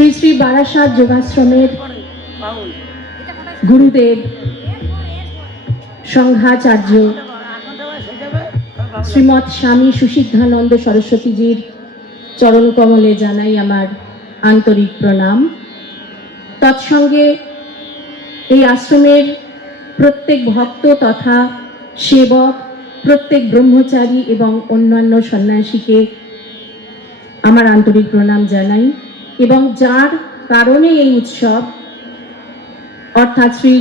শ্রী শ্রী বারাসাত যোগাশ্রমের গুরুদেব সংঘাচার্য শ্রীমৎ স্বামী সুসিদ্ধানন্দ সরস্বতীজির চরণ কমলে জানাই আমার আন্তরিক প্রণাম। তৎসঙ্গে এই আশ্রমের প্রত্যেক ভক্ত তথা সেবক, প্রত্যেক ব্রহ্মচারী এবং অন্যান্য সন্ন্যাসীকে আমার আন্তরিক প্রণাম জানাই। এবং যার কারণে এই উৎসব অর্থাৎ শ্রী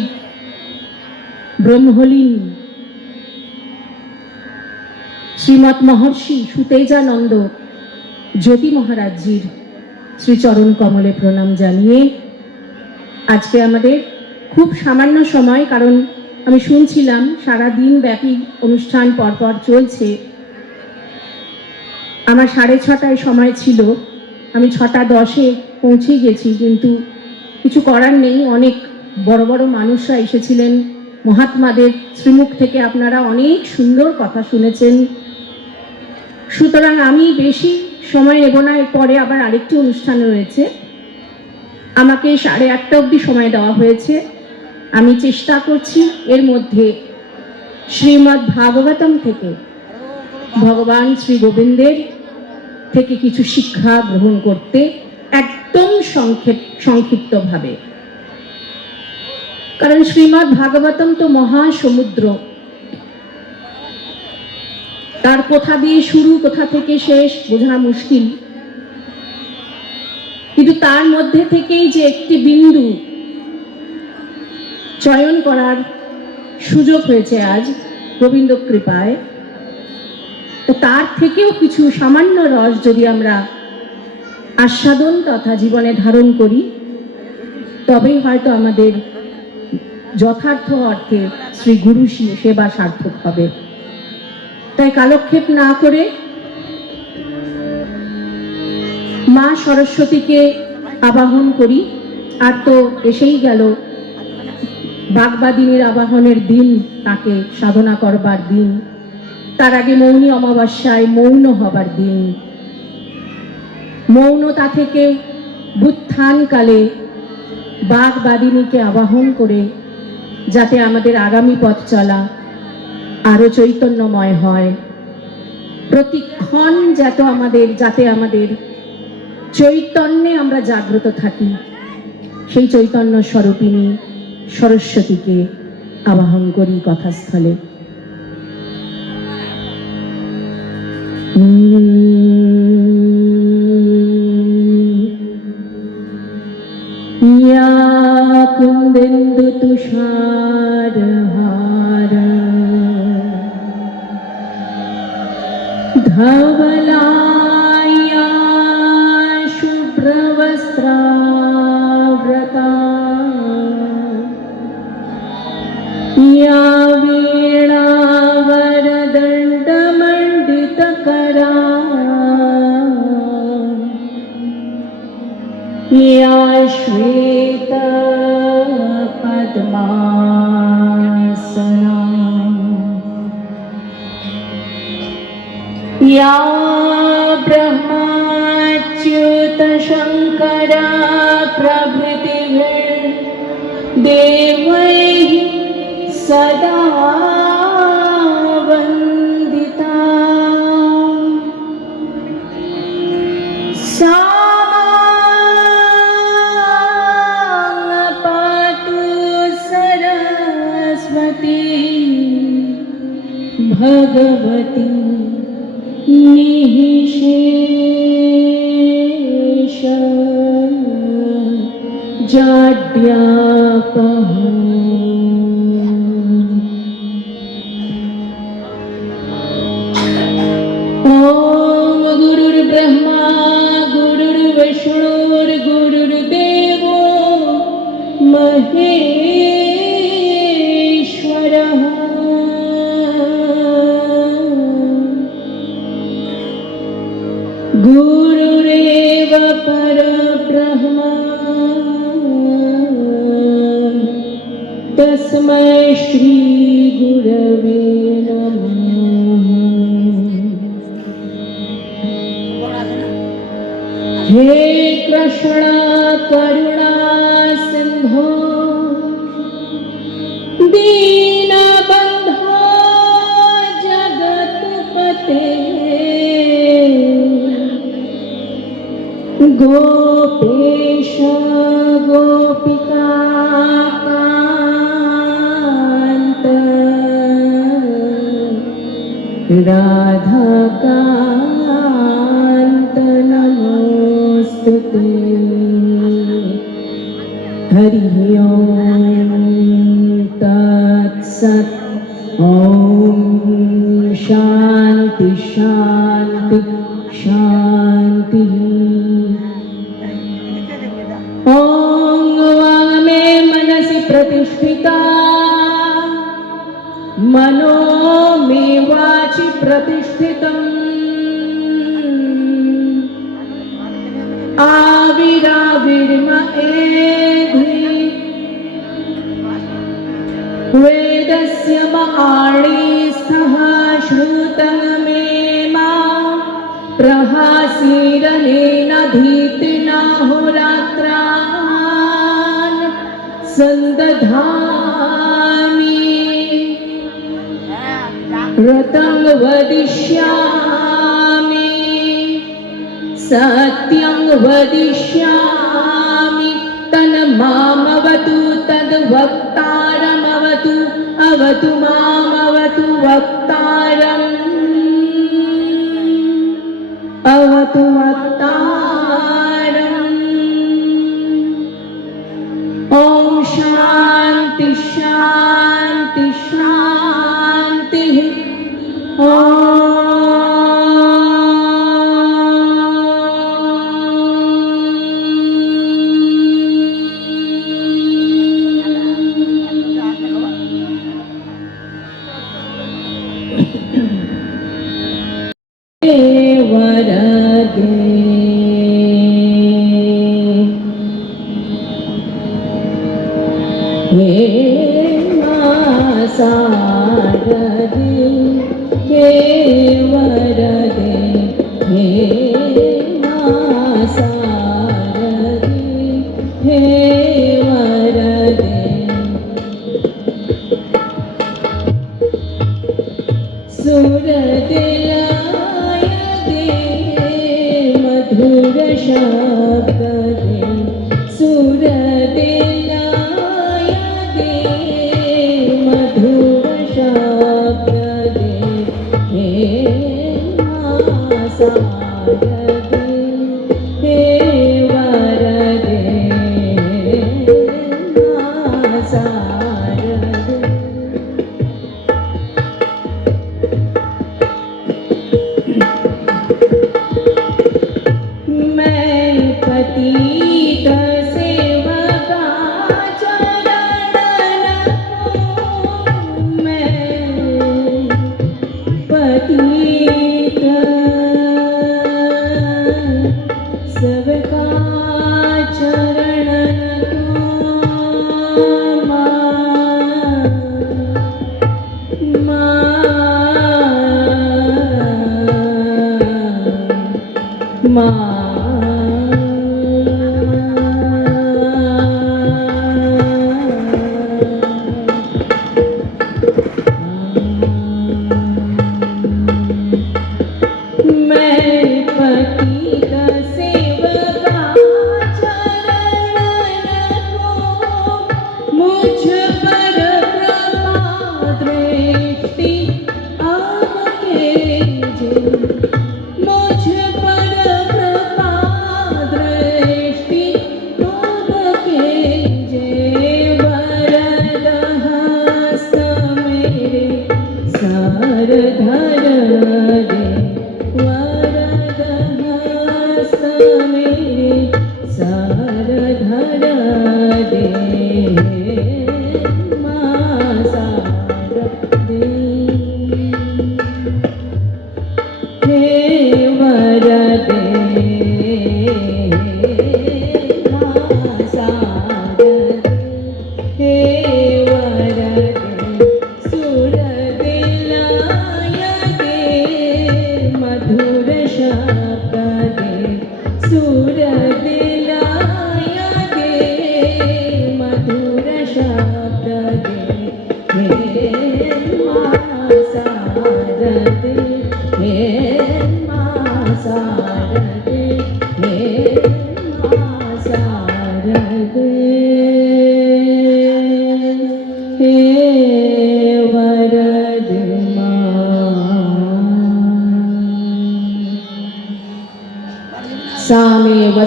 ব্রহ্মলীন শ্রীমৎ মহর্ষি সুতেজানন্দ জ্যোতি মহারাজজির শ্রীচরণ কমলে প্রণাম জানিয়ে আজকে আমাদের খুব সামান্য সময়, কারণ আমি শুনছিলাম সারা দিন ব্যাপী অনুষ্ঠান পরপর চলছে। আমার 6:30টায় সময় ছিল, আমি 6:10-এ পৌঁছে গেছি, কিন্তু কিছু করার নেই। অনেক বড় বড় মানুষরা এসেছিলেন, মহাত্মাদের শ্রীমুখ থেকে আপনারা অনেক সুন্দর কথা শুনেছেন। সুতরাং আমি বেশি সময় নেব না, এরপরে আবার আরেকটি অনুষ্ঠান রয়েছে। আমাকে 8:30 অবধি সময় দেওয়া হয়েছে। আমি চেষ্টা করছি এর মধ্যে শ্রীমদ্ ভাগবতম থেকে, ভগবান শ্রী গোবিন্দের থেকে কিছু শিক্ষা গ্রহণ করতে, একদম সংক্ষিপ্তভাবে। কারণ শ্রীমদ্ ভাগবতম তো মহাসমুদ্র, তার কোথা দিয়ে শুরু কোথা থেকে শেষ বোঝা মুশকিল, কিন্তু তার মধ্যে থেকেই যে একটি বিন্দু চয়ন করার সুযোগ হয়েছে আজ গোবিন্দ কৃপায়, তো তার থেকেও কিছু সামান্য রস যদি আমরা আস্বাদন তথা জীবনে ধারণ করি, তবেই হয়তো আমাদের যথার্থ অর্থে শ্রী গুরু সেবা সার্থক হবে। তাই কালক্ষেপ না করে মা সরস্বতীকে আবাহন করি। আর তো এসেই গেল বাগবাদিনীর আবাহনের দিন, তাকে সাধনা করবার দিন। তার আগে মৌনী অমাবস্যায় মৌন হবার দিন। মৌনতা থেকে বুত্থানকালে বাগবাদিনীকে আবাহন করে যাতে আমাদের আগামী পথ চলা আরো চৈতন্যময় হয়, প্রতিক্ষণ যাতে আমাদের চৈতন্যে আমরা জাগ্রত থাকি, সেই চৈতন্য স্বরূপিণী সরস্বতীকে আবাহন করি কথাস্থলে। या कुन्देन्दु तुषारहार धवलाया शुभ्रवस्त्राव्रता या वीणावरदण्डमण्डितकरा या श्वेत पद्मासना या ब्रह्माच्युत शंकर प्रभृतिभिः देवैः सदा वन्दिता सा भगवती निःशेष जाड्यापः। ओम गुरुर्ब्रह्मा गुरुर्विष्णुर्गुरुर्देवो महेश्वरः। गुरुरेव परब्रह्म तस्मै श्री गुरवे नमः। हे कृष्ण गोपेश गोपिकान्त राधाकान्त नमोस्तुते। हरि ओम तत्सत्। ओम शांति शांति शांति। ओम वाङ्मे मनसि प्रतिष्ठिता, मनो मे वाचि प्रतिष्ठितम्। आविराविर्म एधि वेदस्य मणिस्थः श्रुतं मे मा प्रहासीरनेन धीतिना होरात्रान् सन्दधामि। रतं वदिष्यामि सत्यं वदिष्यामि, तन्मामवतु तद्वक्तारमवतु। अवतु मामवतु वक्तारम्, अवतु वक्तारम्। ॐ शान्ति शान्ति शान्तिः। वरदे हे सारदे, हे वरदे, हे सारदे, हे वरदे। सुरदिलाय दे मधुर शब्द दे, सुरदिलाय दे मधुर शब्द दे। हे सारदे, हे वरदे, सारदे। मैं पतित सेवका चरण मैं पतित सेवका चरण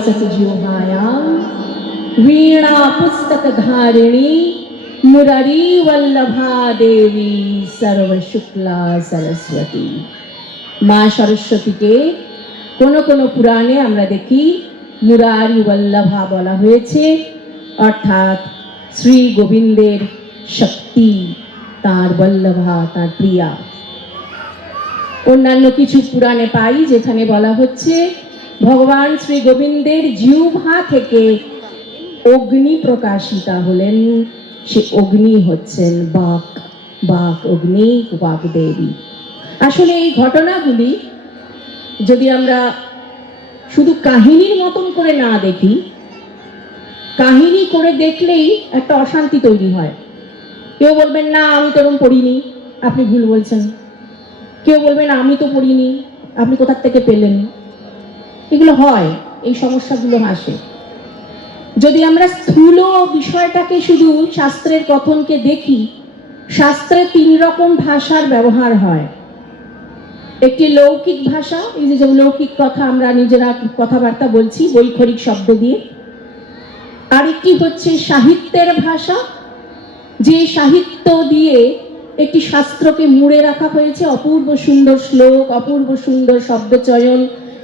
सतजिह्वायां वीणा पुस्तक धारिणी मुरारी वल्लभा देवी सर्वशुक्ला सरस्वती। মা সরস্বতীকে কোন কোন পুরাণে আমরা দেখি মুরারি বল্লভা বলা হয়েছে, অর্থাৎ শ্রী গোবিন্দের শক্তি, তার বল্লভা, তার প্রিয়া। অন্যান্য কিছু পুরাণে পাই যেখানে বলা হচ্ছে ভগবান শ্রী গোবিন্দের জিহ্বা থেকে অগ্নি প্রকাশিতা হলেন, সে অগ্নি হচ্ছেন বাক, বাক অগ্নি, বাক দেবী। আসলে এই ঘটনাগুলি যদি আমরা শুধু কাহিনীর মতন করে না দেখি, কাহিনী করে দেখলেই একটা অশান্তি তৈরি হয়। কেউ বলবেন না আমি তো এরকম পড়িনি, আপনি ভুল বলছেন। কেউ বলবেন আমি তো পড়িনি, আপনি কোথা থেকে পেলেন। এগুলো হয়, এই সমস্যাগুলো আসে। যদি আমরা স্থূল বিষয়টাকে শুধু শাস্ত্রের কথনকে দেখি, শাস্ত্রে 3 রকম ভাষার ব্যবহার হয়। একটি লৌকিক ভাষা, এই যে লৌকিক কথা আমরা নিজেরা কথাবার্তা বলছি বৈখরিক শব্দ দিয়ে। আরেকটি হচ্ছে সাহিত্যের ভাষা, যে সাহিত্য দিয়ে একটি শাস্ত্রকে মুড়ে রাখা হয়েছে, অপূর্ব সুন্দর শ্লোক, অপূর্ব সুন্দর শব্দচয়ন,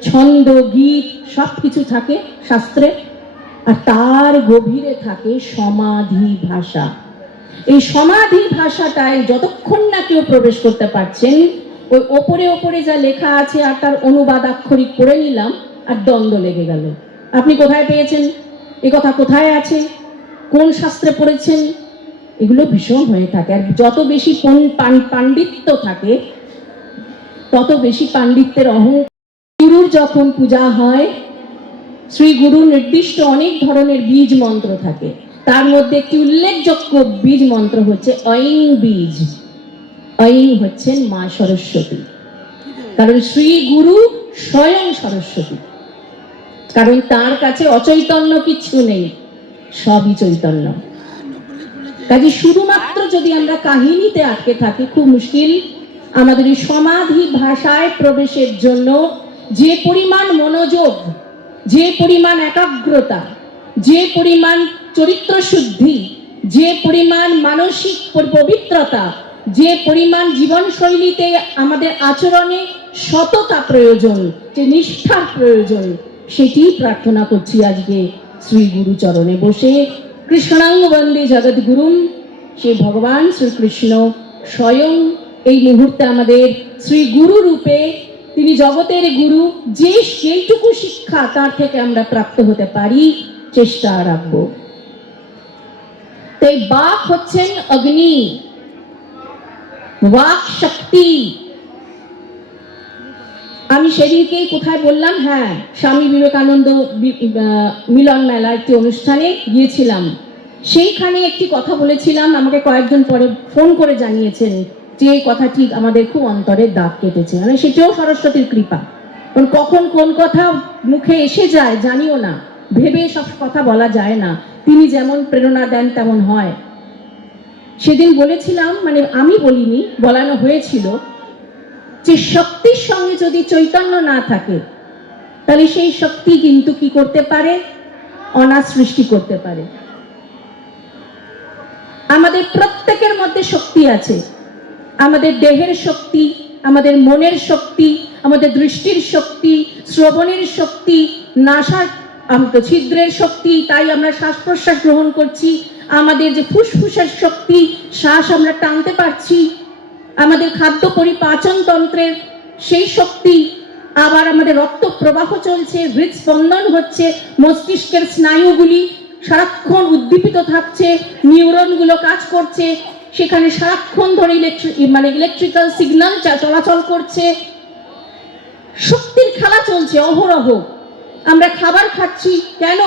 ছন্দ, গীত সবকিছু থাকে শাস্ত্রে। আর তার গভীরে থাকে সমাধি ভাষা। এই সমাধি ভাষাটায় যতক্ষণ না কেউ প্রবেশ করতে পারছেন, ওই ওপরে ওপরে যা লেখা আছে আর তার অনুবাদ আক্ষরিক পড়ে নিলাম আর দ্বন্দ্ব লেগে গেল। আপনি কোথায় পেয়েছেন, এ কথা কোথায় আছে, কোন শাস্ত্রে পড়েছেন, এগুলো ভীষণ হয়ে থাকে। আর যত বেশি পাণ্ডিত্য থাকে তত বেশি পাণ্ডিত্যের অহংকার। গুরুর যখন পূজা হয়, শ্রী গুরু নির্দিষ্ট অনেক ধরনের বীজ মন্ত্র থাকে, তার মধ্যে একটি উল্লেখযোগ্য বীজ মন্ত্র হচ্ছে ঐং বীজ। ঐং হচ্ছেন মা সরস্বতী, কারণ শ্রী গুরু স্বয়ং সরস্বতী, কারণ তার কাছে অচৈতন্য কিচ্ছু নেই, সবই চৈতন্য। কাজে শুধুমাত্র যদি আমরা কাহিনীতে আটকে থাকি খুব মুশকিল। আমাদের এই সমাধি ভাষায় প্রবেশের জন্য যে পরিমাণ মনোযোগ, যে পরিমাণ একাগ্রতা, যে পরিমাণ চরিত্র শুদ্ধি, যে পরিমাণ মানসিক পবিত্রতা, যে পরিমাণ জীবনশৈলীতে আমাদের আচরণে সততা প্রয়োজন, যে নিষ্ঠার প্রয়োজন, সেটি প্রার্থনা করছি আজকে শ্রী গুরু চরণে বসে। কৃষ্ণাং বন্দে জগদ্গুরুম, সে ভগবান শ্রীকৃষ্ণ স্বয়ং এই মুহূর্তে আমাদের শ্রী গুরু রূপে, তিনি জগতের গুরু। যে সেইটুকু শিক্ষা তার থেকে আমরা প্রাপ্ত হতে পারি চেষ্টা রাখব। তাই বাক হচ্ছেন অগ্নি, বাক শক্তি। আমি সেদিনকে কোথায় বললাম, হ্যাঁ, স্বামী বিবেকানন্দ মিলন মেলা একটি অনুষ্ঠানে গিয়েছিলাম, সেইখানে একটি কথা বলেছিলাম। আমাকে কয়েকজন পরে ফোন করে জানিয়েছেন যে এই কথাটি আমাদের খুব অন্তরে দাগ কেটেছে। মানে সেটাও সরস্বতীর কৃপা, কারণ কখন কোন কথা মুখে এসে যায় জানিও না, ভেবে সব কথা বলা যায় না, তিনি যেমন প্রেরণা দেন তেমন হয়। সেদিন বলেছিলাম, মানে আমি বলিনি, বলানো হয়েছিল যে শক্তির সঙ্গে যদি চৈতন্য না থাকে তাহলে সেই শক্তি কিন্তু কি করতে পারে, অনাথ সৃষ্টি করতে পারে। আমাদের প্রত্যেকের মধ্যে শক্তি আছে, আমাদের দেহের শক্তি, আমাদের মনের শক্তি, আমাদের দৃষ্টির শক্তি, শ্রবণের শক্তি, নাসার ছিদ্রের শক্তি, তাই আমরা শ্বাস প্রশ্বাস গ্রহণ করছি। আমাদের যে ফুসফুসের শক্তি, শ্বাস আমরা টানতে পারছি। আমাদের খাদ্য পরিপাচন তন্ত্রের সেই শক্তি, আবার আমাদের রক্ত প্রবাহ চলছে, হৃদস্পন্দন হচ্ছে, মস্তিষ্কের স্নায়ুগুলি সারাক্ষণ উদ্দীপিত থাকছে, নিউরনগুলো কাজ করছে, সেখানে সারাক্ষণ ধরে ইলেকট্রিক্যাল সিগন্যাল চলাচল করছে, শক্তির খেলা চলছে অহরহ। আমরা খাবার খাচ্ছি কেন,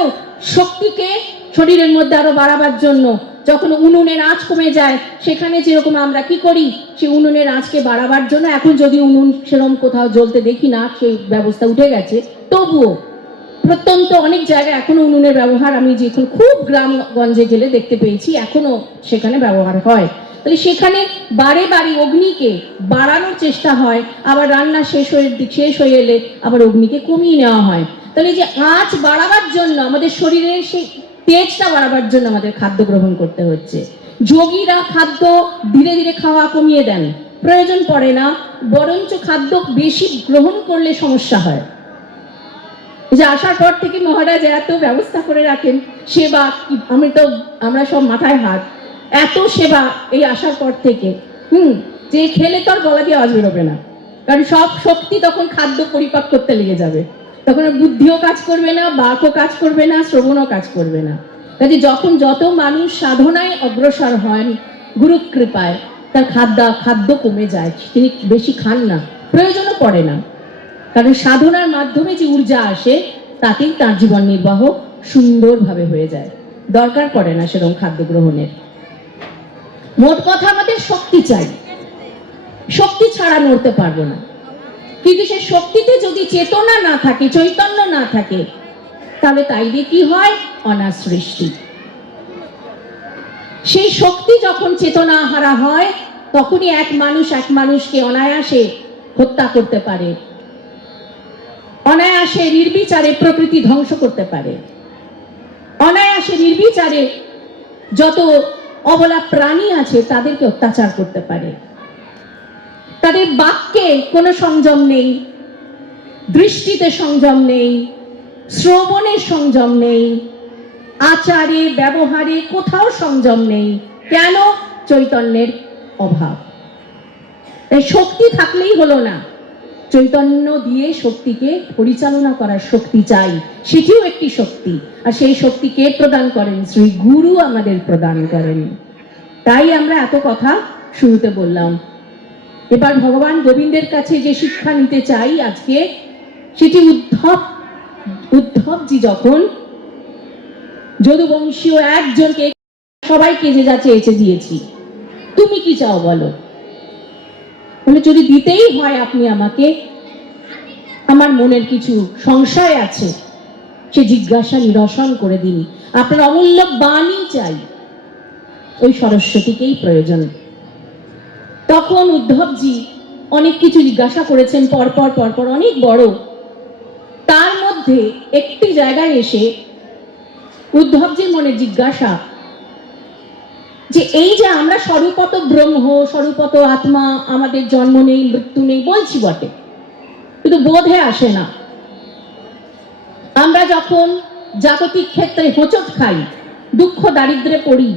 শক্তিকে শরীরের মধ্যে আরো বাড়াবার জন্য। যখন উনুনের আঁচ কমে যায়, সেখানে যেরকম আমরা কি করি, সেই উনুনের আঁচকে বাড়াবার জন্য, এখন যদি উনুন সেরকম কোথাও জ্বলতে দেখি না, সেই ব্যবস্থা উঠে গেছে, তবুও প্রত্যন্ত অনেক জায়গায় এখনো উনুনের ব্যবহার, আমি যখন খুব গ্রামগঞ্জে গেলে দেখতে পেয়েছি এখনো সেখানে ব্যবহার হয়। তাহলে সেখানে বারে বারে অগ্নিকে বাড়ানোর চেষ্টা হয়, আবার রান্না শেষ হয়ে এলে আবার অগ্নিকে কমিয়ে নেওয়া হয়। তাহলে যে আঁচ বাড়াবার জন্য, আমাদের শরীরের সেই তেজটা বাড়াবার জন্য আমাদের খাদ্য গ্রহণ করতে হচ্ছে। যোগীরা খাদ্য ধীরে ধীরে খাওয়া কমিয়ে দেন, প্রয়োজন পড়ে না, বরঞ্চ খাদ্য বেশি গ্রহণ করলে সমস্যা হয়। যে আসার পর থেকে মহারাজ এত ব্যবস্থা করে রাখেন, সেবা, আমরা সব মাথায় হাত, এত সেবা এই আসার পর থেকে, যে খেলে তো আর গলা দিয়ে আওয়াজ বেরোবে না, কারণ সব শক্তি তখন খাদ্য পরিপাক করতে লেগে যাবে, তখন বুদ্ধিও কাজ করবে না, বাকও কাজ করবে না, শ্রবণও কাজ করবে না। কাজে যখন যত মানুষ সাধনায় অগ্রসর হন গুরু কৃপায়, তার খাদ্য কমে যায়, তিনি বেশি খান না, প্রয়োজনও পড়ে না, কারণ সাধনার মাধ্যমে যে ঊর্জা আসে তাতেই তার জীবন নির্বাহ সুন্দরভাবে হয়ে যায়, দরকার পড়ে না সেরকম খাদ্য গ্রহণের। মোট কথা আমাদের শক্তি চাই, শক্তি ছাড়া নড়তে পারবো না, কিন্তু সে শক্তিতে যদি চেতনা না থাকে, চৈতন্য না থাকে, তাহলে তাই দিয়ে কি হয়? অনার সৃষ্টি। সেই শক্তি যখন চেতনা হারা হয়, তখনই এক মানুষকে অনায়াসে হত্যা করতে পারে, অনায়াসে নির্বিচারে প্রকৃতি ধ্বংস করতে পারে, অনায়াসে নির্বিচারে যত অবলা প্রাণী আছে তাদেরকে অত্যাচার করতে পারে। তাদের বাক্যে কোনো সংযম নেই, দৃষ্টিতে সংযম নেই, শ্রবণে সংযম নেই, আচারে ব্যবহারে কোথাও সংযম নেই। কেন? চৈতন্যের অভাব। এই শক্তি থাকলেই হলো না, চৈতন্য দিয়ে শক্তিকে পরিচালনা করার শক্তি চাই, সেটিও একটি শক্তি। আর সেই শক্তি কে প্রদান করেন? শ্রী গুরু আমাদের প্রদান করেন। তাই আমরা এত কথা শুরুতে বললাম। এবার ভগবান গোবিন্দের কাছে যে শিক্ষা নিতে চাই আজকে, সেটি উদ্ধবজি যখন যদুবংশীয় একজনকে সবাইকে যে যা চেয়েছে দিয়েছি, তুমি কি চাও বলো? বলে যদি দিতেই হয় আপনি আমাকে, আমার মনের কিছু সংশয় আছে, সে জিজ্ঞাসা নিরসন করে দিন, আপনার অমূল্য বাণী চাই, ওই সরস্বতীকেই প্রয়োজন। তখন উদ্ধবজি অনেক কিছু জিজ্ঞাসা করেছেন, পরপর অনেক বড়। তার মধ্যে একটি জায়গায় এসে উদ্ধবজির মনে জিজ্ঞাসা যে এই যে আমরা স্বরূপত ব্রহ্ম, স্বরূপত আত্মা, আমাদের জন্ম নেই, মৃত্যু নেই বলছি বটে, কিন্তু বোধে আসে না। আমরা যখন জাগতিক ক্ষেত্রে হোঁচট খাই, দুঃখ দারিদ্রে পড়ি,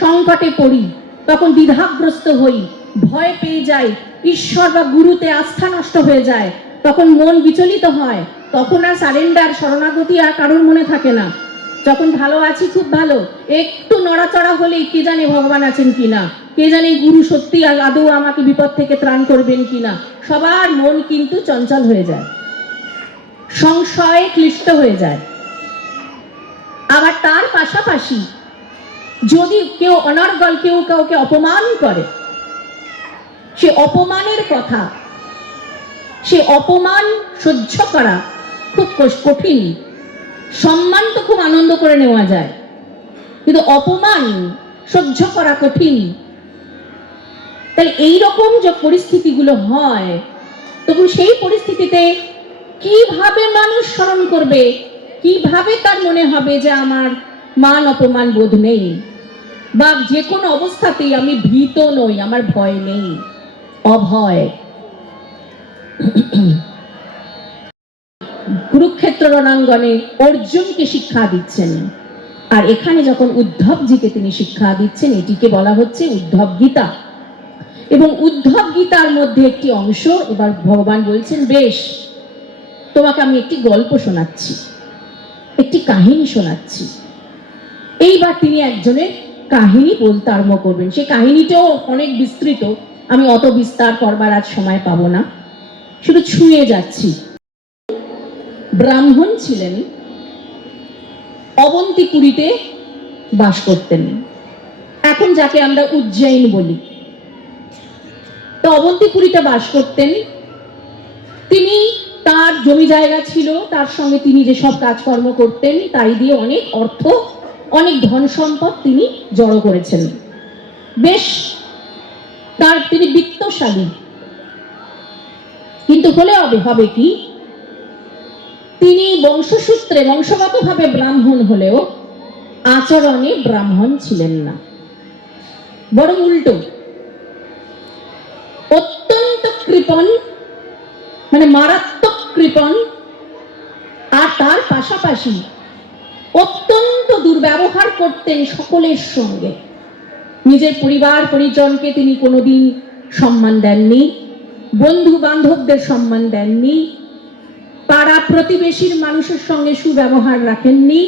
সংকটে পড়ি, তখন দ্বিধাগ্রস্ত হই, ভয় পেয়ে যাই, ঈশ্বর বা গুরুতে আস্থা নষ্ট হয়ে যায়, তখন মন বিচলিত হয়, তখন আর সারেন্ডার, শরণাগতি আর কারোর মনে থাকে না। যখন ভালো আছি, খুব ভালো, একটু নড়াচড়া হলেই কে জানে ভগবান আছেন কিনা, কে জানে গুরু সত্যি আদৌ আমাকে বিপদ থেকে ত্রাণ করবেন কিনা, সবার মন কিন্তু চঞ্চল হয়ে যায়, সংশয়ে ক্লিষ্ট হয়ে যায়। আবার তার পাশাপাশি যদি কেউ অনর্গল, কেউ কাউকে অপমান করে, সে অপমানের কথা, সে অপমান সহ্য করা খুব কঠিন। সম্মান তো খুব আনন্দ করে নেওয়া যায়, কিন্তু অপমান সহ্য করা কঠিন। তাহলে এইরকম যে পরিস্থিতিগুলো হয়, তখন সেই পরিস্থিতিতে কিভাবে মানুষ স্মরণ করবে, কিভাবে তার মনে হবে যে আমার মান অপমান বোধ নেই, বা যে কোনো অবস্থাতেই আমি ভীত নই, আমার ভয় নেই, অভয়। কুরুক্ষেত্র রণাঙ্গনে অর্জুনকে শিক্ষা দিচ্ছেন, আর এখানে যখন উদ্ধবজিকে তিনি শিক্ষা দিচ্ছেন, এটিকে বলা হচ্ছে উদ্ধব গীতা। এবং উদ্ধব গীতার মধ্যে একটি অংশ এবার ভগবান বলছেন, বেশ, তোমাকে আমি একটি গল্প শোনাচ্ছি, একটি কাহিনী শোনাচ্ছি। এইবার তিনি একজনের কাহিনী বলতে আরম্ভ করবেন। সে কাহিনীটাও অনেক বিস্তৃত, আমি অত বিস্তার করবার আজ সময় পাবো না, শুধু ছুঁয়ে যাচ্ছি। ব্রাহ্মণ ছিলেন, অবন্তিপুরীতে বাস করতেন, এখন যাকে আমরা উজ্জয়িন বলি। তো অবন্তিপুরীতে বাস করতেন তিনি। তার জমি জায়গা ছিল, তার সঙ্গে তিনি যে সব কাজকর্ম করতেন তাই দিয়ে অনেক অর্থ, অনেক ধন সম্পদ তিনি জড়ো করেছেন। বেশ, তিনি বিত্তশালী। কিন্তু হলে হবে কি, তিনি বংশসূত্রে বংশগতভাবে ব্রাহ্মণ হলেও আচরণে ব্রাহ্মণ ছিলেন না, বরং উল্টো, অত্যন্ত কৃপণ, মানে মারাত্মক কৃপণ, আর তার পাশাপাশি অত্যন্ত দুর্ব্যবহার করতেন সকলের সঙ্গে। নিজের পরিবার পরিজনকে তিনি কোনোদিন সম্মান দেননি, বন্ধু বান্ধবদের সম্মান দেননি, পাড়া প্রতিবেশীর মানুষের সঙ্গে সুব্যবহার রাখেননি,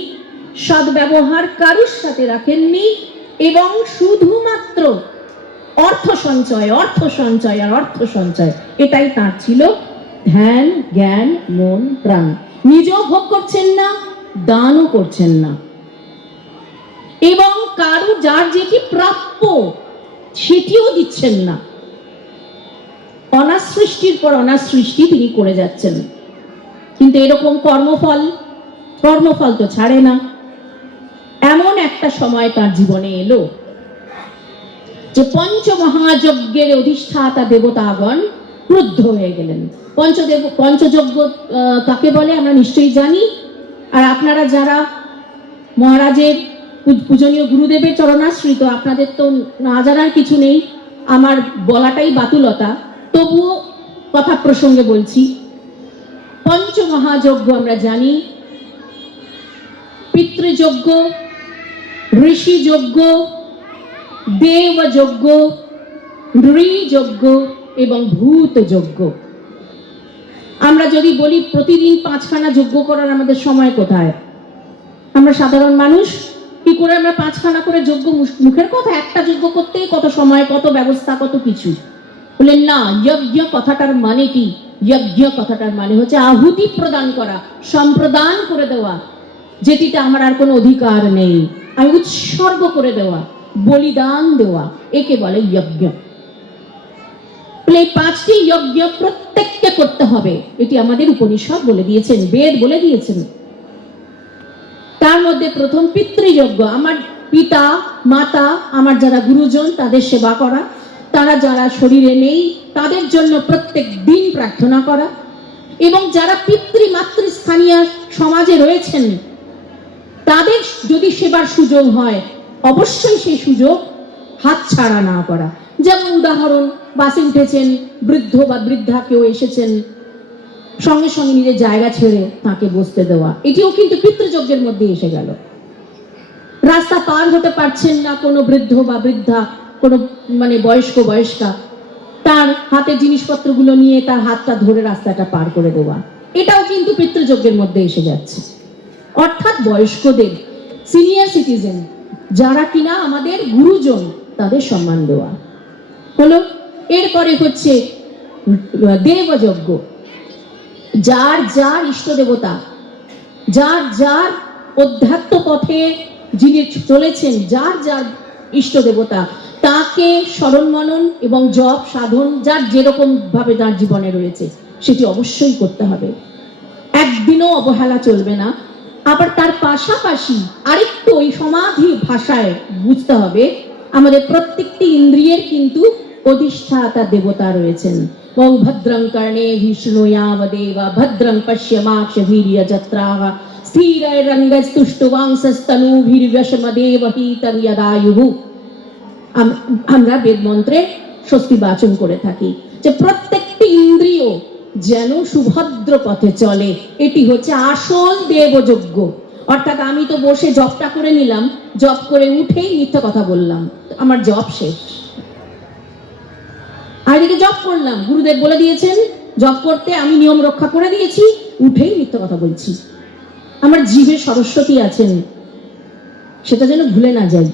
সদ্ব্যবহার কারুর সাথে রাখেননি, এবং শুধুমাত্র অর্থ সঞ্চয়, অর্থ সঞ্চয় আর অর্থ সঞ্চয়, এটাই তার ছিল ধ্যান, জ্ঞান, মন, প্রাণ। নিজেও ভোগ করছেন না, দানও করছেন না, এবং কারু যার যেটি প্রাপ্য সেটিও দিচ্ছেন না। অনাসৃষ্টির পর অনাসৃষ্টি তিনি করে যাচ্ছেন, কিন্তু এরকম কর্মফল তো ছাড়ে না। এমন একটা সময় তার জীবনে এলো যে পঞ্চমহাযজ্ঞের অধিষ্ঠাতা দেবতাগণ ক্রুদ্ধ হয়ে গেলেন। পঞ্চযজ্ঞ কাকে বলে আমরা নিশ্চয়ই জানি, আর আপনারা যারা মহারাজের পূজনীয় গুরুদেবের চরণাশ্রিত, আপনাদের তো না জানার কিছু নেই, আমার বলাটাই বাতুলতা, তবুও কথা প্রসঙ্গে বলছি। পঞ্চমহাযজ্ঞ আমরা জানি, পিতৃযজ্ঞ, ঋষিযজ্ঞ, দেবযজ্ঞ, নৃযজ্ঞ এবং ভূতযজ্ঞ। আমরা যদি বলি প্রতিদিন 5খানা যজ্ঞ করার আমাদের সময় কোথায়? আমরা সাধারণ মানুষ, কি করে আমরা 5খানা করে যজ্ঞ, মুখের কথা, একটা যজ্ঞ করতে কত সময়, কত ব্যবস্থা, কত কিছু। বললেন না, যজ্ঞ কথাটার মানে কি? যজ্ঞ কথাটার মানে হচ্ছে আহুতি প্রদান করা, সম্প্রদান করে দেওয়া, যেটিতে আমার আর কোনো অধিকার নেই, আমি উৎসর্গ করে দেওয়া, বলিদান দেওয়া, একে বলে যজ্ঞ। 5টি যজ্ঞ প্রত্যেককে করতে হবে, এটি আমাদের উপনিষদ বলে দিয়েছেন, বেদ বলে দিয়েছেন। তার মধ্যে প্রথম পিতৃযজ্ঞ, আমার পিতা মাতা, আমার যারা গুরুজন, তাদের সেবা করা, তারা যারা শরীরে নেই তাদের জন্য প্রত্যেক দিন প্রার্থনা করা, এবং যারা পিতৃ মাতৃস্থানীয় সমাজে রয়েছেন তাদের যদি সেবার সুযোগ হয় অবশ্যই সেই সুযোগ হাতছাড়া না করা। যেমন উদাহরণ, বাসে উঠেছেন, বৃদ্ধ বা বৃদ্ধা কেউ এসেছেন, সঙ্গে সঙ্গে নিজের জায়গা ছেড়ে তাকে বসতে দেওয়া, এটিও কিন্তু পিতৃযজ্ঞের মধ্যে এসে গেল। রাস্তা পার হতে পারছেন না কোনো বৃদ্ধ বা বৃদ্ধা, কোনো মানে বয়স্কা, তার হাতে জিনিসপত্রগুলো নিয়ে তার হাতটা ধরে রাস্তাটা পার করে দেওয়া, এটাও কিন্তু পিতৃযজ্ঞের মধ্যে এসে যাচ্ছে। অর্থাৎ বয়স্কদের, সিনিয়র সিটিজেন, যারা কিনা আমাদের গুরুজন, তাদের সম্মান দেওয়া হলো। এরপরে হচ্ছে দেবযজ্ঞ, যার যার ইষ্ট দেবতা, যার যার অধ্যাত্ম পথে যিনি চলেছেন, যার যার ইষ্ট দেবতা, তাকে স্মরণ মনন এবং জপ সাধন যার যেরকম ভাবে তার জীবনে রয়েছে সেটি অবশ্যই করতে হবে, একদিনও অবহেলা চলবে না। আবার তার পাশাপাশি আরেকটু ওই সমাধি ভাষায় বুঝতে হবে, আমাদের প্রত্যেকটি ইন্দ্রিয়ের কিন্তু অধিষ্ঠাতা দেবতা রয়েছেন। ওং ভদ্রং কর্ণেভি শৃণুয়ামদেব ভদ্রং পশ্যমাক্ষভীর্যজত্রাঃ স্থিরৈরঙ্গস্তুষ্টুবাংসস্তনূভির্ব্যশমদেবহিতর্যদায়ুঃ। আমরা বেদ মন্ত্রে স্বস্তি বাচন করে থাকি যে প্রত্যেকটি ইন্দ্রিয় যেন সুভদ্র পথে চলে, এটি হচ্ছে আসল দেবযজ্ঞ। অর্থাৎ আমি তো বসে জপটা করে নিলাম, জপ করে উঠেই মিথ্যা কথা বললাম, আমার জপ শেষ। আর এদিকে জপ করলাম, গুরুদেব বলে দিয়েছেন জপ করতে, আমি নিয়ম রক্ষা করে দিয়েছি, উঠেই মিথ্যা কথা বলছি। আমার জীবে সরস্বতী আছেন, সেটা যেন ভুলে না যাই।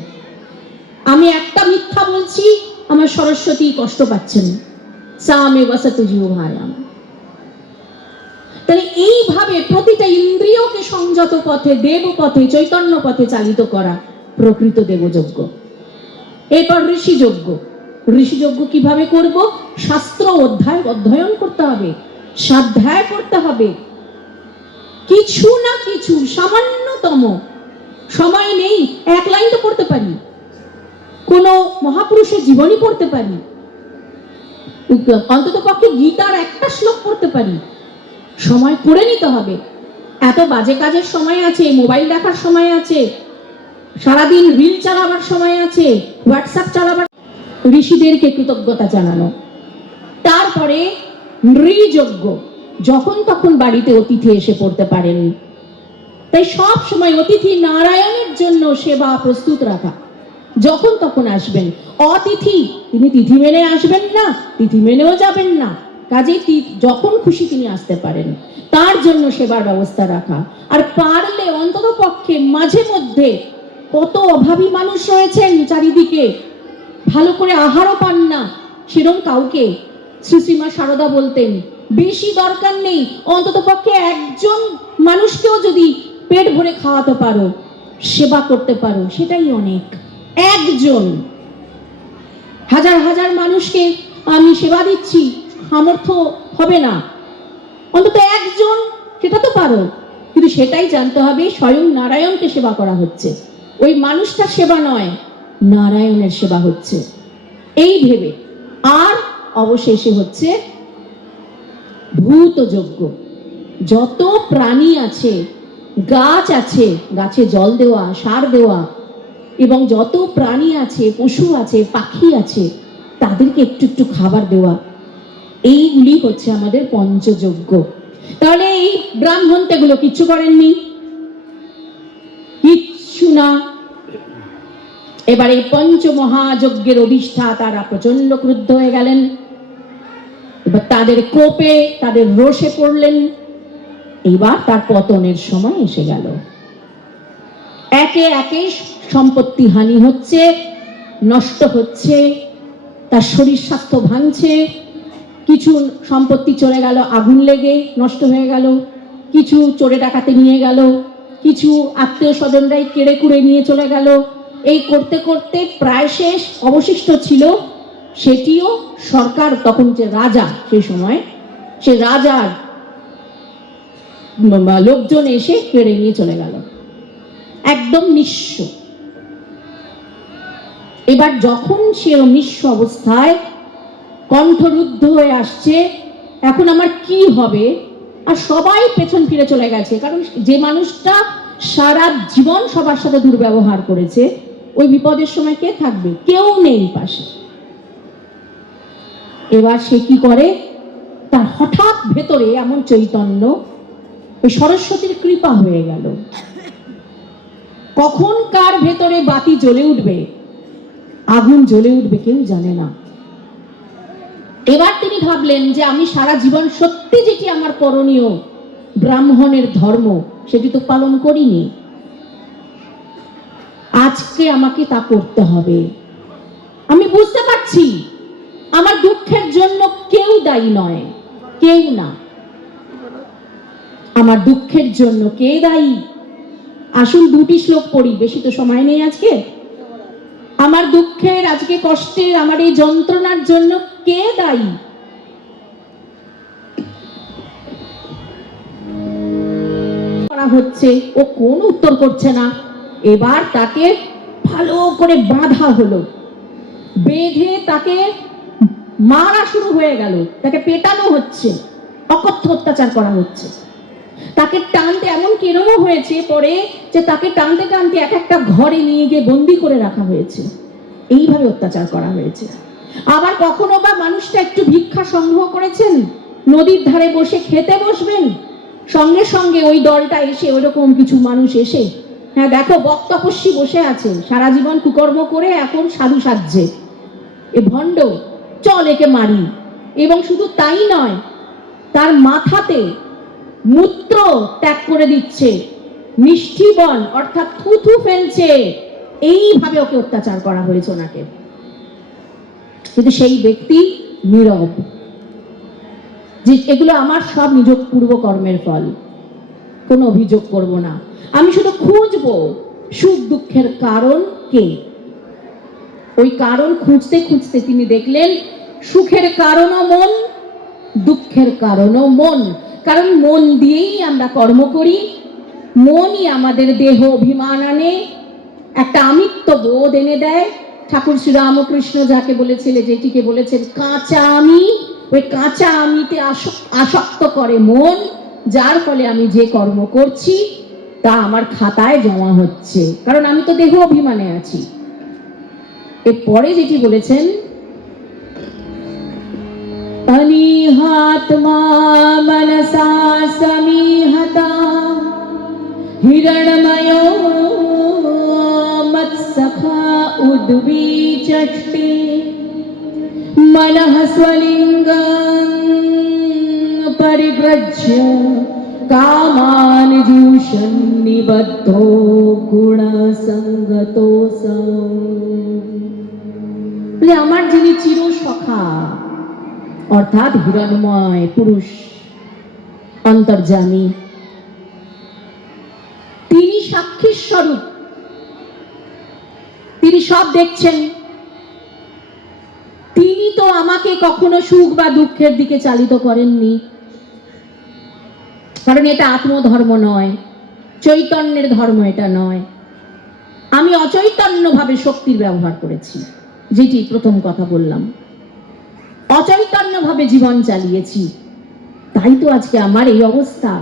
আমি একটা মিথ্যা বলছি, আমার সরস্বতী কষ্ট পাচ্ছেন। সামে বসতু জিহ্বায়াম। তাহলে এইভাবে প্রতিটা ইন্দ্রিয়কে সংযত পথে, দেব পথে, চৈতন্য পথে চালিত করা প্রকৃত দেবযজ্ঞ। এরপর ঋষিযজ্ঞ। ঋষিযজ্ঞ কিভাবে করব? শাস্ত্র অধ্যয়ন করতে হবে, স্বাধ্যায় করতে হবে, কিছু না কিছু সামান্যতম, সময় নেই এক লাইন তো পড়তে পারি, কোন মহাপুরুষের জীবনী পড়তে পারি, অন্তত পক্ষে গীতার একটা শ্লোক পড়তে পারি, সময় করে নিতে হবে। এত বাজে কাজের সময় আছে, মোবাইল দেখার সময় আছে, সারাদিন রিল চালাবার সময় আছে, হোয়াটসঅ্যাপ চালাবার। ঋষিদেরকে কৃতজ্ঞতা জানানো। তারপরে নৃযজ্ঞ, যখন তখন বাড়িতে অতিথি এসে পড়তে পারেন, তাই সব সময় অতিথি নারায়ণের জন্য সেবা প্রস্তুত রাখা। যখন তখন আসবেন, অতিথি তিনি তিথি মেনে আসবেন না, তিথি মেনেও যাবেন না, কাজে যখন খুশি তিনি আসতে পারেন, তার জন্য সেবার ব্যবস্থা রাখা। আর পারলে অন্তত পক্ষে মাঝে মধ্যে, কত অভাবী মানুষ রয়েছেন চারিদিকে, ভালো করে আহারও পান না, সেরকম কাউকে শ্রীমা সারদা বলতেন বেশি দরকার নেই, অন্তত পক্ষে একজন মানুষকেও যদি পেট ভরে খাওয়াতে পারো, সেবা করতে পারো, সেটাই অনেক। একজন, হাজার হাজার মানুষকে আমি সেবা দিচ্ছি, সামর্থ্য হবে না, অন্তত একজন সেটা তো পারো, কিন্তু সেটাই জানতে হবে স্বয়ং নারায়ণকে সেবা করা হচ্ছে, ওই মানুষটার সেবা নয়, নারায়ণের সেবা হচ্ছে, এই ভেবে। আর অবশেষে হচ্ছে ভূত যজ্ঞ। যত প্রাণী আছে, গাছ আছে, গাছে জল দেওয়া, সার দেওয়া, এবং যত প্রাণী আছে, পশু আছে, পাখি আছে, তাদেরকে একটু একটু খাবার দেওয়া, এইগুলি হচ্ছে আমাদের পঞ্চযজ্ঞ। তাহলে এই ব্রাহ্মণ এগুলো কিচ্ছু করেননি, কিচ্ছু না। এবার এই পঞ্চমহাযজ্ঞের অধিষ্ঠাতারা প্রচন্ড ক্রুদ্ধ হয়ে গেলেন, এবার তাদের কোপে, তাদের রোষে পড়লেন। এবার তার পতনের সময় এসে গেল। একে একে সম্পত্তি হানি হচ্ছে, নষ্ট হচ্ছে, তার শরীর স্বাস্থ্য ভাঙছে, কিছু সম্পত্তি চলে গেল আগুন লেগে নষ্ট হয়ে গেল, কিছু চোরে ডাকাতে নিয়ে গেল, কিছু আত্মীয় স্বজনরাই কেড়ে কুড়ে নিয়ে চলে গেল। এই করতে করতে প্রায় শেষ, অবশিষ্ট ছিল সেটিও সরকার, তখন যে রাজা, সেই সময় সে রাজার লোকজন এসে কেড়ে নিয়ে চলে গেল, একদম নিঃস্ব। এবার যখন সে নিঃস্ব অবস্থায় কণ্ঠরুদ্ধ হয়ে আসছে, এখন আমার কি হবে, আর সবাই পেছন ফিরে চলে গেছে, কারণ যে মানুষটা সারা জীবন সবার সাথে দুর্ব্যবহার করেছে, ওই বিপদের সময় কে থাকবে, কেউ নেই পাশে। এবার সে কি করে, তার হঠাৎ ভেতরে এমন চৈতন্য, ওই সরস্বতীর কৃপা হয়ে গেল, কখন কার ভেতরে বাতি জ্বলে উঠবে, আগুন জ্বলে উঠবে কেউ জানে না। এবার তিনি ভাবলেন যে আমি সারা জীবন সত্যি যেটি আমার করণীয়, ব্রাহ্মণের ধর্ম, সেটি তো পালন করিনি, আজকে আমাকে তা করতে হবে। আমি বুঝতে পারছি আমার দুঃখের জন্য কেউ দায়ী নয়, কেউ না, আমার দুঃখের জন্য কে দায়ী। আসুন দুটি শ্লোক পড়ি, বেশি তো সময় নেই আজকে। আমার দুঃখের, আজকে কষ্টের, আমার এই যন্ত্রণার জন্য কে দায়ী? করা হচ্ছে, ও কোন উত্তর করছে না। এবার তাকে ভালো করে বাঁধা হলো, বেঁধে তাকে মারা শুরু হয়ে গেল, তাকে পেটানো হচ্ছে, অকথ্য অত্যাচার করা হচ্ছে, তাকে টানতে, এমন কেরমও হয়েছে পরে যে তাকে টানতে টানতে এক একটা ঘরে নিয়ে গিয়ে বন্দি করে রাখা হয়েছে, এইভাবে অত্যাচার করা হয়েছে। আবার কখনো বা মানুষটা একটু ভিক্ষা সংগ্রহ করেছেন, নদীর ধারে বসে খেতে বসবেন, সঙ্গে সঙ্গে ওই দলটা এসে, ওইরকম কিছু মানুষ এসে, হ্যাঁ দেখো বক্তপস্যী বসে আছে, সারা জীবন কুকর্ম করে এখন সাধু সাজছে, এ ভণ্ড, চল একে মারি। এবং শুধু তাই নয়, তার মাথাতে মূত্র ত্যাগ করে দিচ্ছে, মিষ্টিবন অর্থাৎ থুথু ফেলছে, এইভাবে ওকে অত্যাচার করা হয়েছে ওনাকে। কিন্তু সেই ব্যক্তি নীরব, যে এগুলো আমার সব নিজ পূর্ব কর্মের ফল, কোনো অভিযোগ করব না, আমি শুধু খুঁজবো সুখ দুঃখের কারণ কে। ওই কারণ খুঁজতে খুঁজতে তিনি দেখলেন সুখের কারণও মন, দুঃখের কারণও মন। কারণ মন দিয়েই আমরা কর্ম করি, মনই আমাদের দেহ অভিমান আনে, একটা আমিত্ব বোধ এনে দেয়। ঠাকুর শ্রী রামকৃষ্ণ যাকে বলেছিলেন, যেটিকে বলেছেন কাঁচা আমি, ওই কাঁচা আমিতে আসক্ত করে মন, যার ফলে আমি যে কর্ম করছি তা আমার খাতায় জমা হচ্ছে, কারণ আমি তো দেহ অভিমানে আছি। এরপরে যেটি বলেছেন, অনিহাত্মা মনসা সমীহতা হিরণময়ো মৎসখা উদ্বীচষ্টে मनः स्वलिंगं परिव्रज्य कामान जुषन् निबद्धो गुणसंगतो বলে আমার যিনি চির সখা অর্থাৎ হিরণময় পুরুষ অন্তর্যামী, তিনি সাক্ষী স্বরূপ, তিনি সব দেখছেন। তিনি তো আমাকে কখনো সুখ বা দুঃখের দিকে চালিত করেননি, কারণ এটা আত্মধর্ম নয়, চৈতন্যের ধর্ম এটা নয়। আমি অচৈতন্যভাবে শক্তির ব্যবহার করেছি, যেটি প্রথম কথা বললাম, অচৈতন্যভাবে জীবন চালিয়েছি, তাই তো আজকে আমার এই অবস্থা।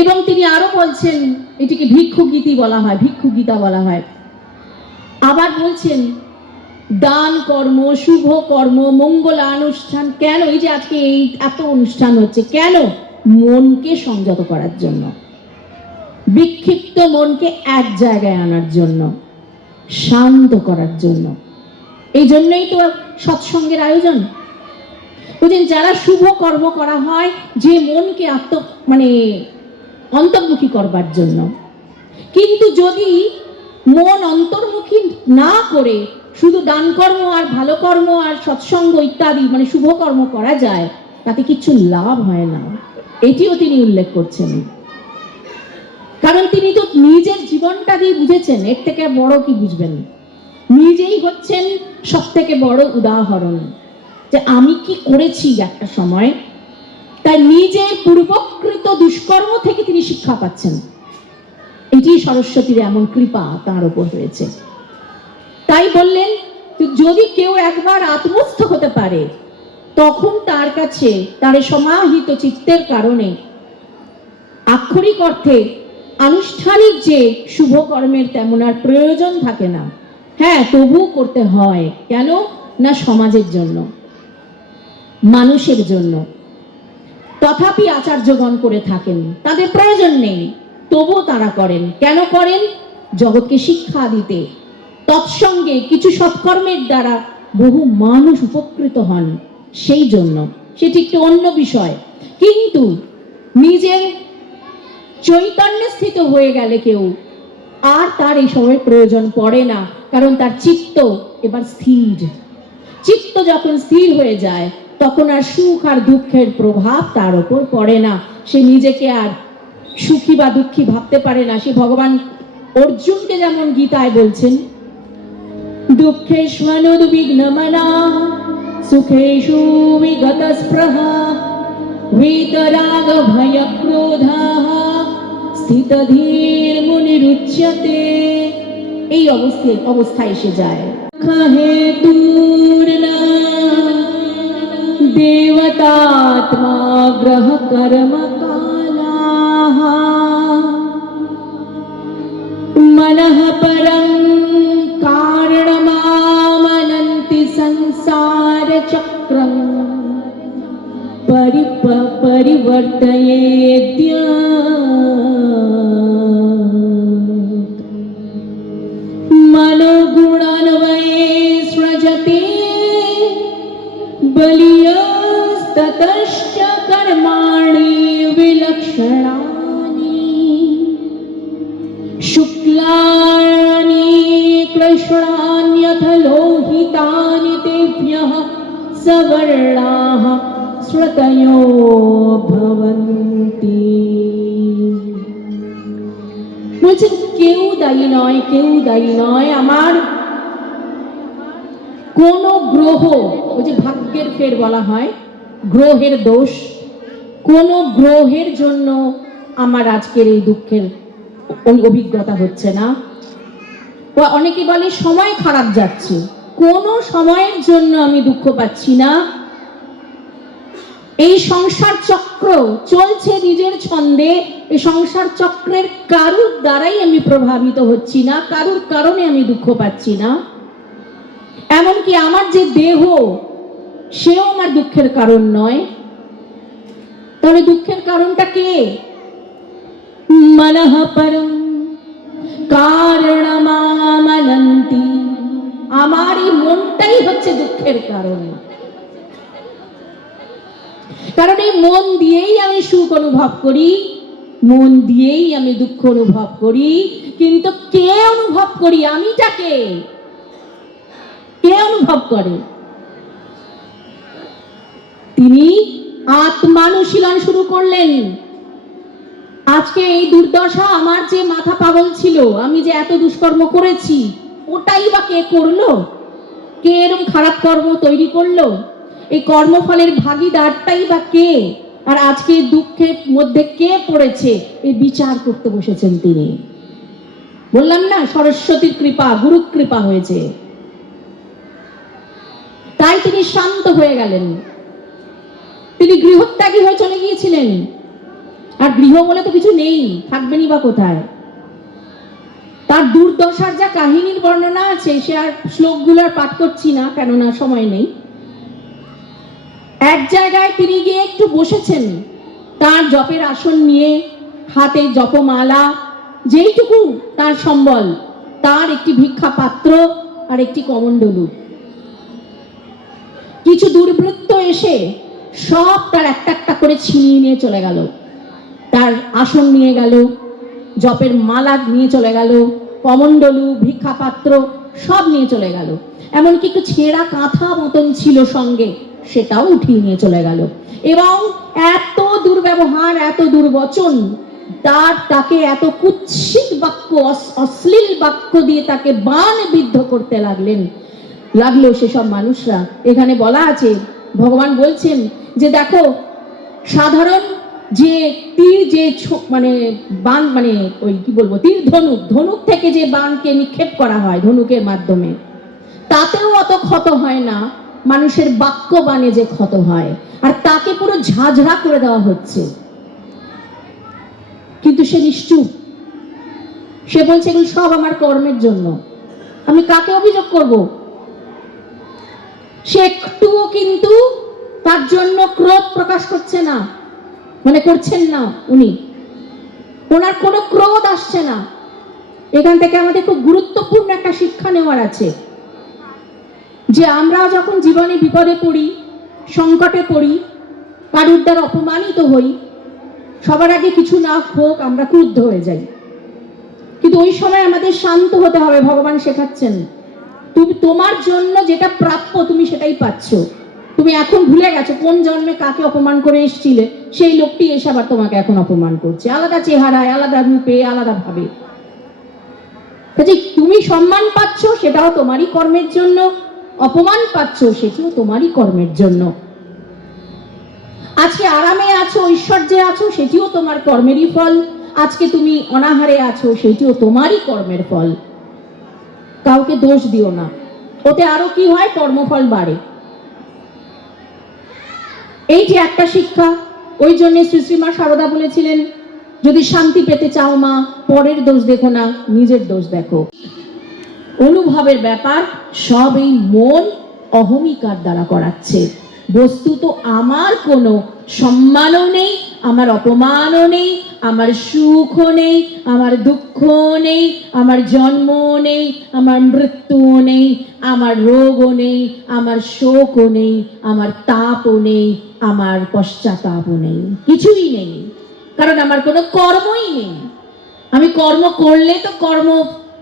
এবং তিনি আরো বলছেন, এটিকে ভিক্ষু গীতি বলা হয়, ভিক্ষু গীতা বলা হয়। আবার বলছেন দান কর্ম, শুভ কর্ম, মঙ্গলানুষ্ঠান, কেন এই যে আজকে এই এত অনুষ্ঠান হচ্ছে, কেন? মনকে সংযত করার জন্য, বিক্ষিপ্ত মনকে এক জায়গায় আনার জন্য, শান্ত করার জন্য। এই জন্যই তো সৎসঙ্গের আয়োজন। বুঝলেন, যারা শুভ কর্ম করা হয় যে মনকে অন্তর্মুখী করবার জন্য। কিন্তু যদি মন অন্তর্মুখী না করে শুধু দান কর্ম আর ভালো কর্ম আর সৎসঙ্গ ইত্যাদি শুভ কর্ম করা যায়, তাতে কিছু লাভ হয় না, এটিও তিনি উল্লেখ করছেন। কারণ তিনি তো নিজের জীবনটা দিয়ে বুঝেছেন, এর থেকে বড় কি বুঝবেন। নিজেই হচ্ছেন সব থেকে বড় উদাহরণ যে আমি কি করেছি একটা সময়। তাই নিজের পূর্বকৃত দুষ্কর্ম থেকে তিনি শিক্ষা পাচ্ছেন। এটি সরস্বতীর এমন কৃপা তার উপর হয়েছে। তাই বললেন, যদি কেউ একবার আত্মস্থ হতে পারে, তখন তার কাছে তার সমাহিত চিত্তের কারণে আক্ষরিক অর্থে আনুষ্ঠানিক যে শুভ কর্মের তেমন আর প্রয়োজন থাকে না। হ্যাঁ, তবু করতে হয়। কেন না? সমাজের জন্য, মানুষের জন্য। তথাপি আচার্যগণ করে থাকেন, তাদের প্রয়োজন নেই, তবু তারা করেন। কেন করেন? জগৎকে শিক্ষা দিতে। তৎসঙ্গে কিছু সৎকর্মের দ্বারা বহু মানুষ উপকৃত হন, সেই জন্য। সেটি একটু অন্য বিষয়। কিন্তু নিজের চৈতন্য স্থিত হয়ে গেলে কেউ আর তার এই সময় প্রয়োজন পড়ে না, কারণ তার চিত্ত এবার স্থির। চিত্ত যখন স্থির হয়ে যায়, তখন আর সুখ আর দুঃখের প্রভাব তার উপর পড়ে না। সে নিজেকে আর সুখী বা দুঃখী ভাবতে পারে না। সে ভগবান অর্জুনকে যেমন গীতায় বলছেন, দুঃখেষ্বনুদ্বিগ্নমনা সুখেষু বিগতস্পৃহা वीतराग भय क्रोधाः স্থিতধীর মুনিরুচ্যতে। এই অবস্থায় এসে যায়। হেতুর্না দেবতাত্মা গ্রহ কর্ম কালাঃ মনঃ পরং কারণমামনন্তি সংসার চক্রম परिवर्तयेद्य मनोगुणान्वये सृजते बलीयस्ततश्च कर्माणि विलक्षणानि शुक्लानि कृष्णान्यथ लोहितानि तेभ्यः सवर्णाः শ্রোতयो ভবন্তি। বলছেন কেউ দায়ী নয়, কেউ দায়ী নয়। আমার কোন গ্রহ, ওই যে ভাগ্যের ফের বলা হয়, গ্রহের দোষ, কোন গ্রহের জন্য আমার আজকের এই দুঃখের অভিজ্ঞতা হচ্ছে না। অনেকে বলে সময় খারাপ যাচ্ছে, কোন সময়ের জন্য আমি দুঃখ পাচ্ছি না। এই সংসার চক্র চলছে নিজের ছন্দে। এই সংসার চক্রের কারুর দ্বারাই আমি প্রভাবিত হচ্ছি না, কারুর কারণে আমি দুঃখ পাচ্ছি না। এমনকি আমার যে দেহ, সেও আমার দুঃখের কারণ নয়। তাহলে দুঃখের কারণটা কে? মনঃ পরম কারণমামনন্তি। আমার এই মনটাই হচ্ছে দুঃখের কারণ। কারণ এই মন দিয়েই আমি সুখ অনুভব করি, মন দিয়েই আমি দুঃখ অনুভব করি। কিন্তু কে অনুভব করি? আমিটাকে কে অনুভব করে? তিনি আত্মানুশীলন শুরু করলেন। আজকে এই দুর্দশা, আমার যে মাথা পাগল ছিল, আমি যে এত দুষ্কর্ম করেছি, ওটাই বা কে করলো? কে এরকম খারাপ কর্ম তৈরি করলো? এই কর্মফলের ভাগীদারটাই বা কে? আর আজকে দুঃখের মধ্যে কে পড়েছে? এই বিচার করতে বসেছেন তিনি। বললাম না, সরস্বতীর কৃপা, গুরু কৃপা হয়েছে, তাই তিনি শান্ত হয়ে গেলেন। তিনি গৃহত্যাগী হয়ে চলে গিয়েছিলেন। আর গৃহ বলে তো কিছু নেই, থাকবেনই বা কোথায়? তার দুর্দশার যা কাহিনীর বর্ণনা আছে, সে আর শ্লোকগুলো আর পাঠ করছি না, কেননা সময় নেই। এক জায়গায় তিনি গিয়ে একটু বসেছেন, তার জপের আসন নিয়ে, হাতে জপমালা, যেইটুকু তার সম্বল, তার একটি ভিক্ষা পাত্র আর একটি কমণ্ডলু। কিছু দুর্বৃত্ত এসে সব তার একটা একটা করে ছিনিয়ে নিয়ে চলে গেল। তার আসন নিয়ে গেল, জপের মালা নিয়ে চলে গেল, কমণ্ডলু, ভিক্ষা পাত্র সব নিয়ে চলে গেল। এমনকি একটু ছেঁড়া কাঁথা মতন ছিল সঙ্গে, সেটাও উঠিয়ে নিয়ে চলে গেল। এবং এত দুর্ব্যবহার, এত দুর্বচন, তাকে এত কুৎসিত বাক্য, অশ্লীল বাক্য দিয়ে তাকে বাণ বিদ্ধ করতে লাগলো সেসব মানুষরা। এখানে বলা আছে, ভগবান বলছেন যে দেখো, সাধারণ যে তীর, যে মানে বাণ, মানে ওই কি বলবো, তীর ধনুক থেকে যে বাণকে নিক্ষেপ করা হয় ধনুকের মাধ্যমে, তাতেও অত ক্ষত হয় না মানুষের বাক্য বাণে যে ক্ষত হয়। আর তাকে পুরো ঝাঁঝরা করে দেওয়া হচ্ছে। কিন্তু সে নিশ্চুপ। সে বলছে এগুলো সব আমার কর্মের জন্য, আমি কাকে অভিযোগ করব? সে একটুও কিন্তু তার জন্য ক্রোধ প্রকাশ করছে না, মানে করছেন না উনি। ওনার কোনো ক্রোধ আসছে না। এখান থেকে আমাদের খুব গুরুত্বপূর্ণ একটা শিক্ষা নেওয়ার আছে, যে আমরা যখন জীবনে বিপদে পড়ি, সংকটে পড়ি, কারুর দ্বারা অপমানিত হই, সবার আগে কিছু না হোক আমরা ক্রুদ্ধ হয়ে যাই। কিন্তু ওই সময় আমাদের শান্ত হতে হবে। ভগবান শেখাচ্ছেন, তুমি তোমার জন্য যেটা প্রাপ্য তুমি সেটাই পাচ্ছ। তুমি এখন ভুলে গেছো কোন জন্মে কাকে অপমান করে এসেছিলে, সেই লোকটি এসে আবার তোমাকে এখন অপমান করছে, আলাদা চেহারায়, আলাদা রূপে, আলাদা ভাবে। তুমি সম্মান পাচ্ছ, সেটাও তোমারই কর্মের জন্য। অপমান পাচ্ছ, সেটিও তোমারই কর্মের জন্য। আজকে আরামে আছো, ঐশ্বর্যে আছো, সেটিও তোমার কর্মেরই ফল। আজকে তুমি অনাহারে আছো, সেটিও তোমারই কর্মের ফল। কাউকে দোষ দিও না, ওতে আরো কি হয়, কর্মফল বাড়ে। এই যে একটা শিক্ষা, ওই জন্য শ্রী শ্রী মা সারদা বলেছিলেন, যদি শান্তি পেতে চাও মা, পরের দোষ দেখো না, নিজের দোষ দেখো। অনুভবের ব্যাপার সব এই মন অহমিকার দ্বারা করাচ্ছে। বস্তুত আমার কোনো সম্মানও নেই, আমার অপমানও নেই, আমার সুখও নেই, আমার দুঃখও নেই, আমার জন্মও নেই, আমার মৃত্যুও নেই, আমার রোগও নেই, আমার শোকও নেই, আমার তাপও নেই, আমার পশ্চাতাপও নেই, কিছুই নেই। কারণ আমার কোনো কর্মই নেই। আমি কর্ম করলে তো কর্ম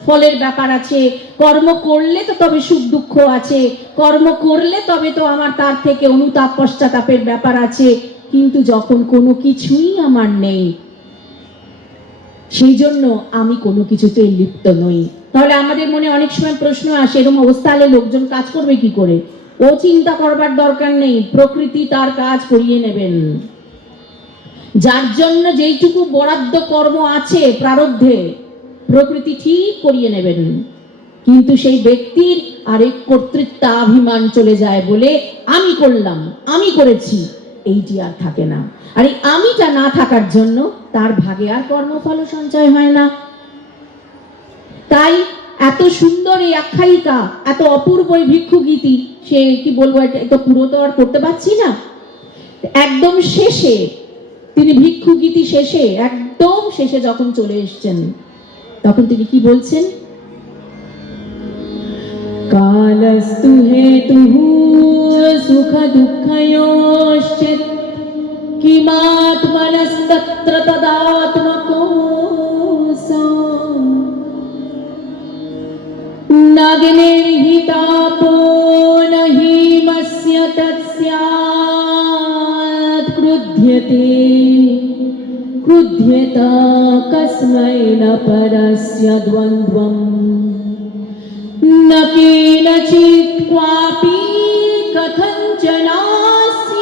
ফলের ব্যাপার আছে, কর্ম করলে তো তবে সুখ দুঃখ আছে, কর্ম করলে তবে তো আমার তার থেকে অনুতাপ পশ্চাতাপের ব্যাপার আছে। কিন্তু যখন কোনো কিছুই আমার নেই, সেই জন্য আমি কোনো কিছুতে লিপ্ত নই। তাহলে আমাদের মনে অনেক সময় প্রশ্ন আসে, এরকম অবস্থা হলে লোকজন কাজ করবে কি করে? ও চিন্তা করবার দরকার নেই, প্রকৃতি তার কাজ করিয়ে নেবেন। যার জন্য যেইটুকু বরাদ্দ কর্ম আছে প্রারব্ধে, প্রকৃতি ঠিক করিয়ে নেবেন। কিন্তু সেই ব্যক্তির আরেক কর্তৃত্বাভিমান চলে যায় বলে, আমি করলাম, আমি করেছি, এইটি আর থাকে না। আর এই আমিটা না থাকার জন্য তার ভাগে আর কর্মফল সঞ্চয় হয় না। তাই এত সুন্দর এই আখ্যায়িকা, এত অপূর্ব এই ভিক্ষু গীতি, সে কি বলবো, এটা পুরো তো আর করতে পারছি না। একদম শেষে তিনি ভিক্ষু গীতি শেষে, একদম শেষে যখন চলে এসছেন, তখন তিনি কি বলছেন? কালস্তু হেতুঃ সুখ দুঃখয়োশ্চিৎ কিমাত্মনস্তত্র তদাত্মকোসা নাগ্নির্হি তাপো নহিমস্য তস্যাৎ ক্রুধ্যেত কস্मै ন পরস্য দ্বন্দ্বম ন কেনচিৎ ক্বাপি কথঞ্চনাস্য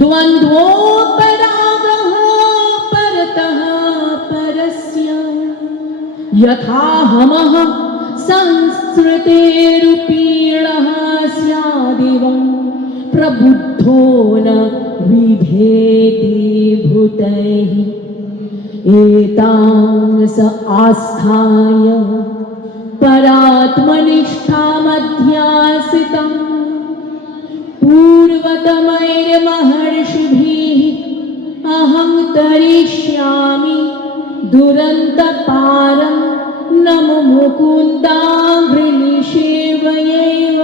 দ্বন্দ্বোপরাগः परतः परस्य यथाहमः संस्कृतेरुपीडः स्यादिवं प्रबुद्धो न विभेति भूतैः एतां स आस्थाय परात्मनिष्ठामध्यासितं पूर्वतमैर्महर्षिभिः अहं तरिष्यामि दुरन्तपारं नमो মুকুন্দাঘৃণীষেবৈব।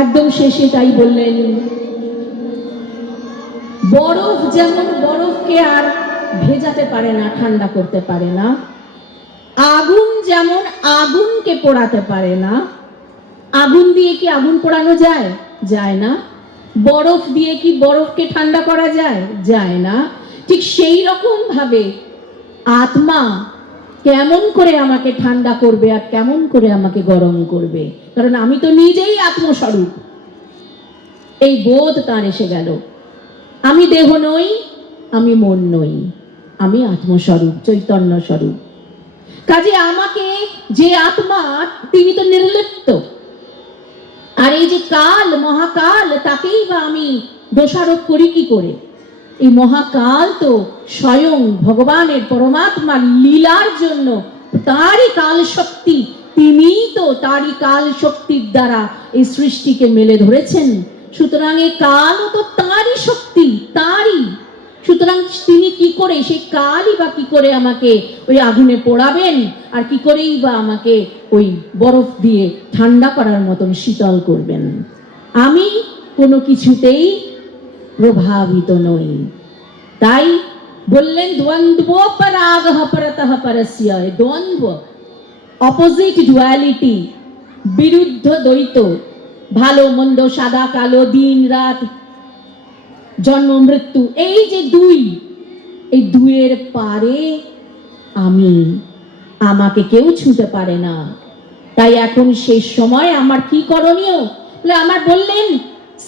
একদম শেষে তাই বললেন, বরফ যেমন বরফকে আর ভেজাতে পারে না, ঠান্ডা করতে পারে না, আগুন যেমন আগুনকে পোড়াতে পারে না। আগুন দিয়ে কি আগুন পোড়ানো যায়? যায় না। বরফ দিয়ে কি বরফকে ঠান্ডা করা যায়? যায় না। ঠিক সেই রকম ভাবে আত্মা কেমন করে আমাকে ঠান্ডা করবে আর কেমন করে আমাকে গরম করবে, কারণ আমি তো নিজেই আত্মস্বরূপ। এই বোধ তার এসে গেল, আমি দেহ নই, আমি মন নই, আমি আত্মস্বরূপ, চৈতন্য স্বরূপ। কাজে আমাকে যে আত্মা, তিনি তো নির্লিপ্ত। আর এই যে কাল, মহাকাল, তাকেই বা আমি দোষারোপ করি কি করে? এই মহাকাল তো স্বয়ং ভগবানের, পরমাত্মার লীলার জন্য, তারই কাল শক্তি, তিনিই তো তারই কাল শক্তির দ্বারা এই সৃষ্টিকে মেলে ধরেছেন। সুতরাং এই কালও তো তারই শক্তি, তারই। সুতরাং তিনি কি করে, সেই কালই বা কি করে আমাকে ওই আগুনে পোড়াবেন, আর কি করেই বা আমাকে ওই বরফ দিয়ে ঠান্ডা করার মতন শীতল করবেন? আমি কোনো কিছুতেই প্রভাবিত নই। তাই বললেন দ্বন্দ্বোপরাগঃ পরতঃ পরস্য। দ্বন্দ্ব, অপোজিট, ডুয়ালিটি, বিরুদ্ধ দ্বৈত, ভালো মন্দ, সাদা কালো, দিন রাত, জন্ম মৃত্যু, এই যে দুই, এই দুইয়ের পারে আমি, আমাকে কেউ ছুঁতে পারে না। তাই এখন শেষ সময় আমার কি করণীয়? বলে আমার বললেন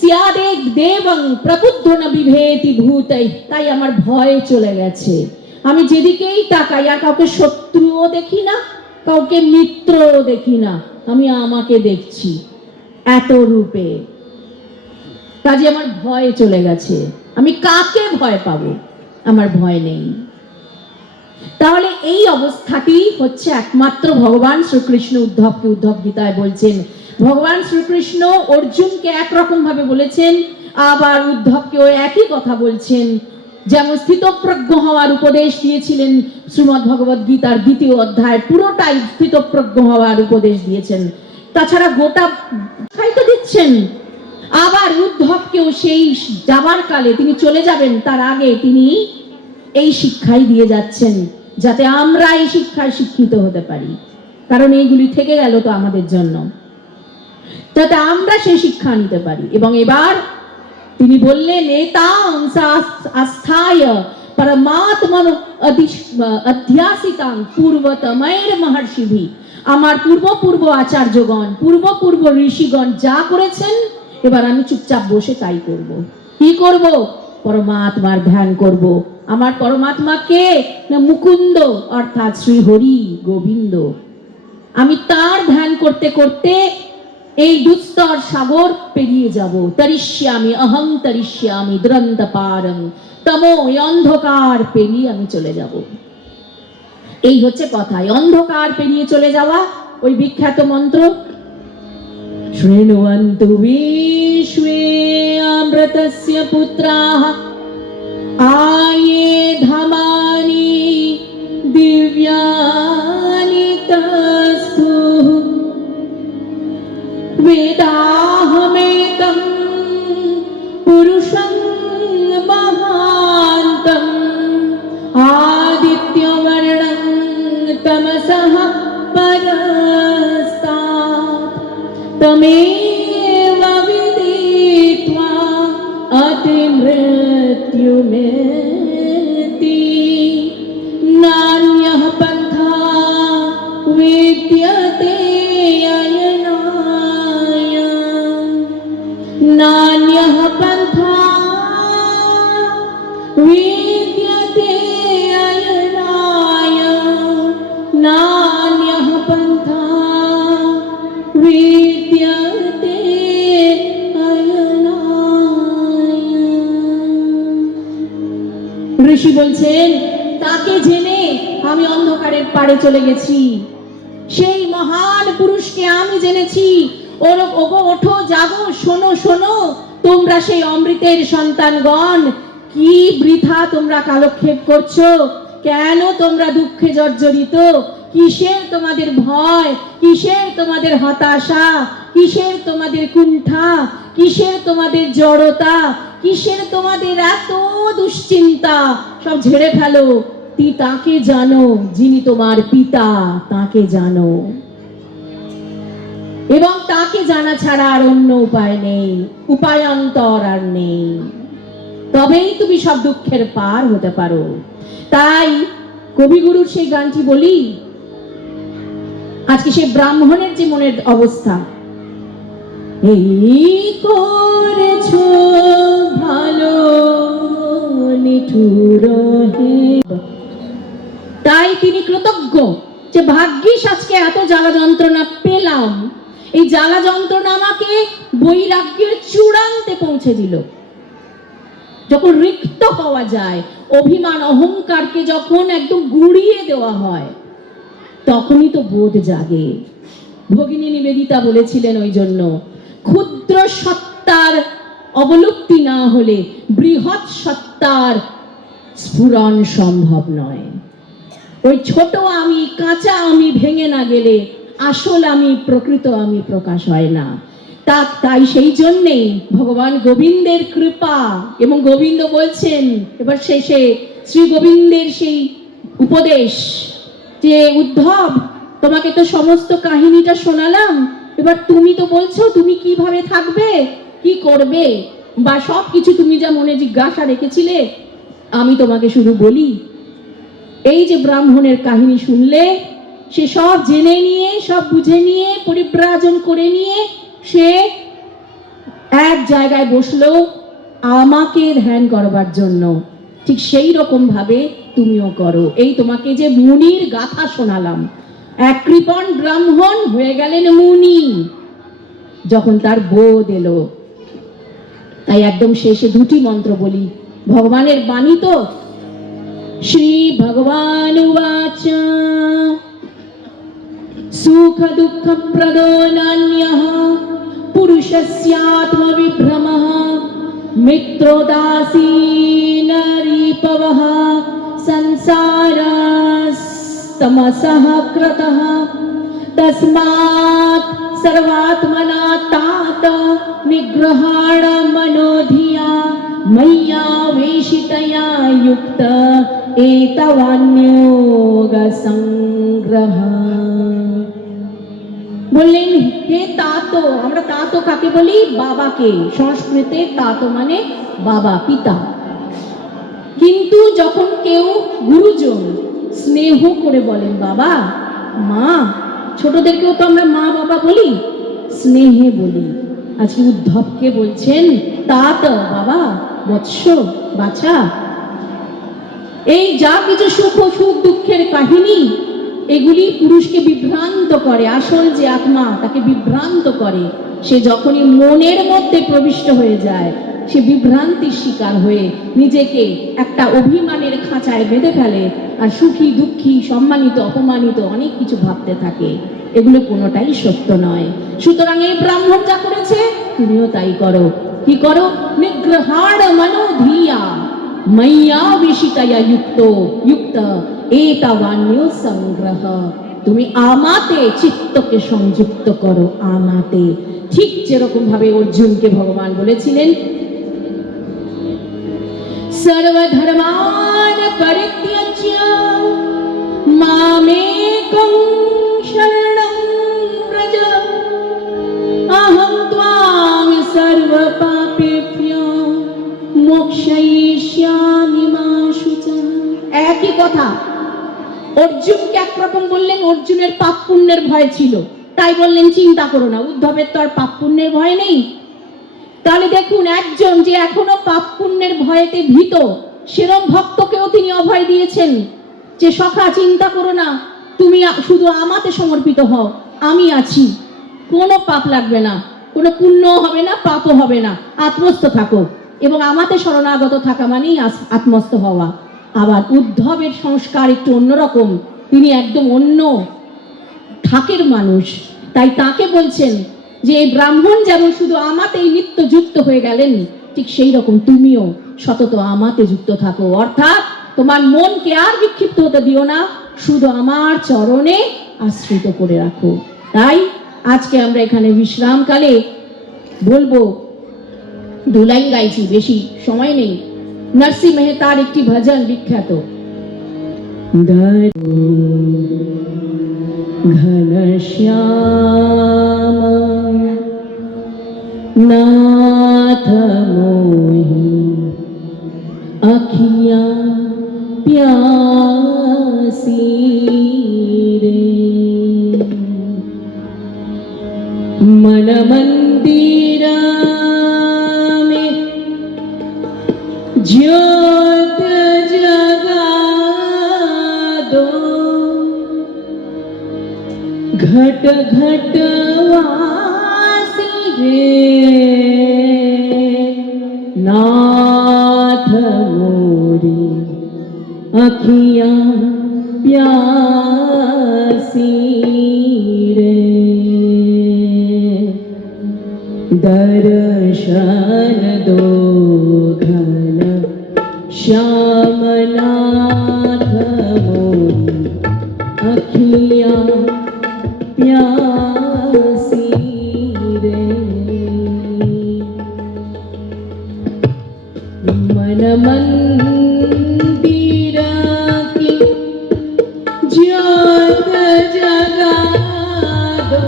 স্যাদেক দেবং প্রবুদ্ধ ন বিভেতি ভূতৈ। তাই আমার ভয় চলে গেছে। আমি যেদিকেই তাকাই আর কাউকে শত্রুও দেখি না, কাউকে মিত্রও দেখি না, আমি আমাকে দেখছি এত রূপে। কাজে আমার ভয় চলে গেছে। আমি কাকে ভয় পাবো? আমার ভয় নেই। তাহলে এই অবস্থাটি হচ্ছে একমাত্র ভগবান শ্রীকৃষ্ণ উদ্ধবকে, উদ্ধব গীতায় বলছেন। ভগবান শ্রীকৃষ্ণ অর্জুনকে একরকম ভাবে বলেছেন, আবার উদ্ধবকেও একই কথা বলছেন। যেমন স্থিতপ্রজ্ঞ হওয়ার উপদেশ দিয়েছিলেন, শ্রীমদ্ ভগবদ গীতার 2য় অধ্যায় পুরোটাই স্থিতপ্রজ্ঞ হওয়ার উপদেশ দিয়েছেন। তাছাড়া গোটা তো দিচ্ছেন। আবার উদ্ধবকেও সেই যাবার কালে, তিনি চলে যাবেন তার আগে, তিনি এই শিক্ষাই দিয়ে যাচ্ছেন, যাতে আমরা এই শিক্ষায় শিক্ষিত হতে পারি। কারণ এইগুলি থেকে গেল তো আমাদের জন্য, যাতে আমরা সেই শিক্ষা নিতে পারি। এবং এবার তিনি বললেন এতাং আস্থায় পরমাত্মন অধ্যাসিতাং পূর্বতমৈর মহর্ষিভি। আমার পূর্ব আচার্যগণ, পূর্ব ঋষিগণ যা করেছেন, এবার আমি চুপচাপ বসে তাই করব। কি করব? পরমাত্মার ধ্যান করব। আমার পরমাত্মা কে? না মুকুন্দ, অর্থাৎ শ্রী হরি গোবিন্দ। আমি তার ধ্যান করতে করতে এই দুস্তর সাগর পেরিয়ে যাব। তরিষ্যামি অহং তরিষ্যামি দুরন্ত পারং তমো, এই অন্ধকার পেরিয়ে আমি চলে যাব। এই হচ্ছে কথা, অন্ধকার পেরিয়ে চলে যাওয়া। ওই বিখ্যাত মন্ত্র, শৃণুবন্তু বিশ্বে অমৃতস্য পুত্রাঃ আয়ে ধামানি দিব্যানি তস্তু वेदाहमेतं पुरुषं महान्तं आदित्यवर्णं तमसः परस्तात् तमेव विदित्वा अतिमृत्युमेति नान्यः पन्था विद्यते नान्यः पन्था विद्यते अयनाय, नान्यः पन्था विद्यते अयनाय। ঋষি বলছেন, তাকে জেনে আমি অন্ধকারের পাড়ে চলে গেছি। সেই মহান পুরুষকে আমি জেনেছি। ওগো ওঠো, জাগো, শোনো শোনো, তোমরা সেই অমৃতের সন্তানগণ, কি বৃথা তোমরা কালক্ষেপ করছো? কেন তোমরা দুঃখে জর্জরিত? কিসের তোমাদের ভয়? কিসের তোমাদের হতাশা? কিসের তোমাদের কুণ্ঠা? কিসের তোমাদের জড়তা? কিসের তোমাদের এত দুশ্চিন্তা? সব ঝেড়ে ফেলো। তাকে জানো, যিনি তোমার পিতা, তাকে জানো, এবং তাকে জানা ছাড়া আর অন্য উপায় নেই, উপায়ান্তর আর নেই। তবেই তুমি সব দুঃখের পার হতে পারো। তাই কবিগুরুর সেই গানটি বলি, আজকে সেই ব্রাহ্মণের যে মনের অবস্থা, এই করেছো ভালো নিঠুর হে। তাই তিনি কৃতজ্ঞ যে ভাগ্যিস আজকে এত জ্বালা যন্ত্রণা পেলাম। এই জ্বালা যন্ত্রণা আমাকে বৈরাগ্যের চূড়ান্তে পৌঁছে দিল। যখন রিক্ত হওয়া যায়, অভিমান অহংকারকে যখন একদম গুড়িয়ে দেওয়া হয়, তখনই তো বোধ জাগে। ভগিনী নিবেদিতা বলেছিলেন ওই জন্য, ক্ষুদ্র সত্তার অবলুপ্তি না হলে বৃহৎ সত্তার স্ফুরণ সম্ভব নয়। ওই ছোট আমি, কাঁচা আমি ভেঙে না গেলে আসল আমি, প্রকৃত আমি প্রকাশ হয় না। তাই সেই জন্যেই ভগবান গোবিন্দের কৃপা, এবং গোবিন্দ বলছেন এবার শেষে, শ্রী গোবিন্দের সেই উপদেশ যে উদ্ধব, তোমাকে তো সমস্ত কাহিনীটা শোনালাম, এবার তুমি তো বলছো তুমি কিভাবে থাকবে, কি করবে, বা সব কিছু তুমি যা মনে জিজ্ঞাসা রেখেছিলে, আমি তোমাকে শুধু বলি, এই যে ব্রাহ্মণের কাহিনী শুনলে, সে সব জেনে নিয়ে, সব বুঝে নিয়ে, পরিব্রাজন করে নিয়ে সে এক জায়গায় বসলো আমাকে ধ্যান করবার জন্য। ঠিক সেই রকম ভাবে তুমিও করো। এই তোমাকে যে মুনির গাথা শোনালাম, এক কৃপণ ব্রাহ্মণ হয়ে গেলেন মুনি যখন তার বোধ এলো। তাই একদম শেষে দুটি মন্ত্র বলি, ভগবানের বাণী তো। শ্রী ভগবান উবাচ সুখ দুঃখ প্রদো নান্যঃ পুরুষস্যাত্ম বিভ্রমঃ মিত্রদাসীনরিপবঃ সংসারস্তমসঃ ক্রতঃ তস্মাৎ सर्वात्मना तात निग्रहाण मनोधिया मय्या वेशितया युक्त एतवान्योग संग्रह। বললেন, হে তাতো, আমরা তাতো কাকে বলি? বাবাকে। সংস্কৃতে তাতো মানে বাবা, পিতা। কিন্তু যখন কেউ গুরুজন স্নেহ করে বলেন বাবা, মা, ছোটদেরকেও তো আমরা মা বাবা বলি, স্নেহে বলি। আজকে উদ্ধবকে বলছেন তাত, বাবা, বৎস, বাছা। এই যা কিছু সুখ সুখ দুঃখের কাহিনী, এগুলি পুরুষকে বিভ্রান্ত করে। আসল যে আত্মা, তাকে বিভ্রান্ত করে। সে যখনই মনের মধ্যে প্রবিষ্ট হয়ে যায়, সে বিভ্রান্তির শিকার হয়ে নিজেকে একটা অভিমানের খাঁচায় বেঁধে ফেলে আর সুখী দুঃখী সম্মানিত অপমানিত অনেক কিছু ভাবতে থাকে। এগুলো কোনোটাই সত্য নয়। সুতরাং এই ব্রাহ্মণ যা করেছে তুমিও তাই করো। কি করো? নিগ্রহাণ মনোধিয়া ময়্যা বিশিতয়া যুক্ত এতাবান্য সংগ্রহ। তুমি আমাতে চিত্তকে সংযুক্ত করো, আমাতে। ঠিক যেরকম ভাবে অর্জুনকে ভগবান বলেছিলেন সর্বধর্মান পরিত্যজ্য মামেকং শরণং ব্রজ অহং ত্বাং সর্বপাপেভ্যো মোক্ষয়িষ্যামি মা শুচা। একই কথা। অর্জুনকে একরকম বললেন, অর্জুনের পাপ পুণ্যের ভয় ছিল, তাই বললেন চিন্তা করো না। উদ্ধবের তো আর পাপ পুণ্যের ভয় নেই। তাহলে দেখুন, একজন যে এখনো পাপ পুণ্যের ভয়েতে ভীত, সেরম ভক্তকেও তিনি অভয় দিয়েছেন যে সখা চিন্তা করো না, তুমি শুধু আমাতে সমর্পিত হও, আমি আছি, কোনো পাপ লাগবে না, কোনো পুণ্য হবে না, পাপও হবে না, আত্মস্থ থাকো। এবং আমাতে শরণাগত থাকা মানেই আত্মস্থ হওয়া। আবার উদ্ধবের সংস্কার একটু অন্যরকম, তিনি একদম অন্য ঠাকের মানুষ, তাই তাকে বলছেন যে এই ব্রাহ্মণ যেমন শুধু আমাতেই নিত্য যুক্ত হয়ে গেলেন, ঠিক সেই রকম তুমিও সতত আমাতে যুক্ত থাকো। অর্থাৎ তোমার মনকে আর বিক্ষিপ্ত হতে দিও না, শুধু আমার চরণে আশ্রিত করে রাখো। তাই আজকে আমরা এখানে বিশ্রামকালে বলবো, দু লাইন গাইছি, বেশি সময় নেই। নরসিংহ মেহতার একটি ভজন বিখ্যাত, ঘনশ্যাম नाथ मोहि अखियाँ प्यासी रे, मन मंदिर में ज्योत जगा दो, घट घट नाथ मोरी अखियाँ प्यासी रे, दर्शन दो घन श्याम नाथ मोरी अखियाँ प्यासी रे, मन मंदिर की ज्योत जगा दो,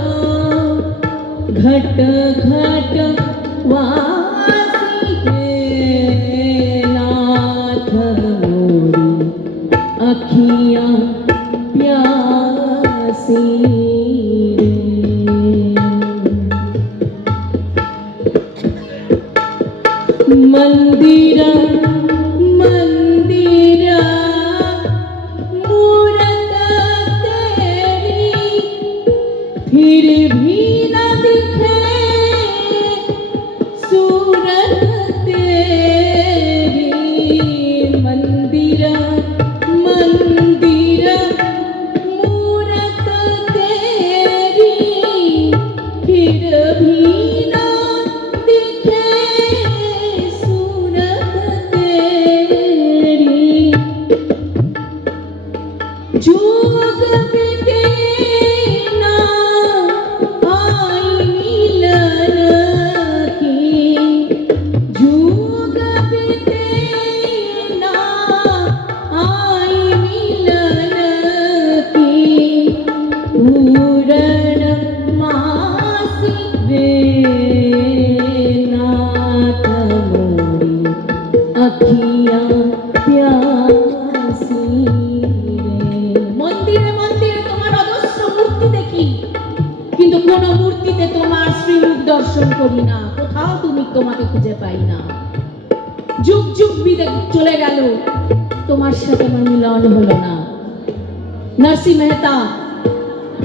घट घट वासी के नाथ मोरी अखियाँ प्यासी रे। मंदिर मंदिर मूरत तेरी, फिर भी न दिखे सूरत तेरी। मंदिर मंदिर मूरत तेरी, फिर भी न दिखे जोग बिते ना आई मिलन की, जोग बिते ना आई मिलन की, पूरण मासी रे नाथ मोरी अखियाँ प्यासी। মন্দিরে মন্দিরে তোমার অজস্র মূর্তি দেখি, কিন্তু কোন মূর্তিতে তোমার শ্রীমুখ দর্শন করি না, কোথাও তুমি তোমাকে খুঁজে পাই না। যুগ যুগ বিদে চলে গেল, তোমার সাথে আমার মিলন হলো না। নরসিংহ মেহতা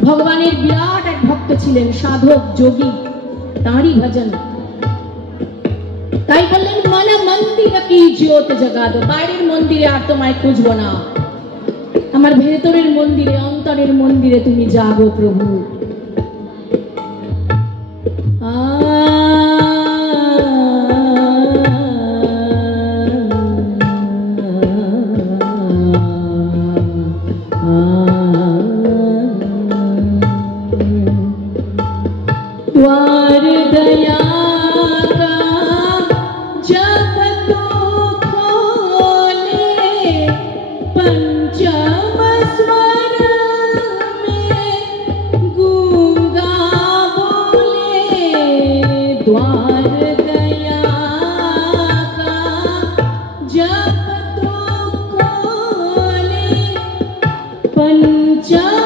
ভগবানের বিরাট এক ভক্ত ছিলেন, সাধক যোগী। তাঁরই ভজন। তাই বললেন মন মন্দির কি জ্যোত জগা দো, বাইরের মন্দিরে আর তোমায় খুঁজবো না, আমার ভেতরের মন্দিরে, অন্তরের মন্দিরে তুমি জাগো প্রভু। द्वार दया का जब तो खोले, पंचम स्वर में गूंगा बोले। द्वार दया का जब तो खोले, पंचम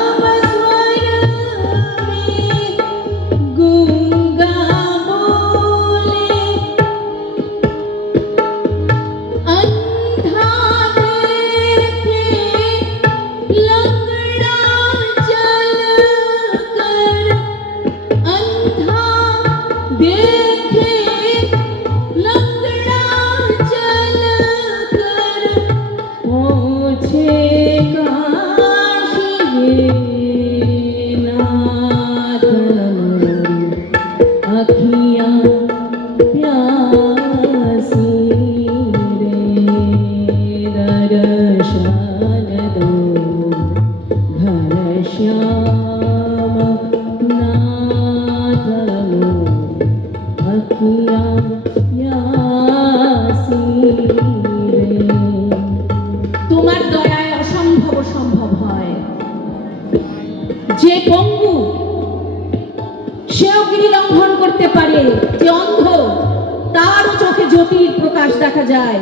তোমার দয়ায় অসম্ভব সম্ভব হয়। যে পঙ্গু সেও গিরি লঙ্ঘন করতে পারে, যে অন্ধ তারও চোখে জ্যোতির প্রকাশ দেখা যায়,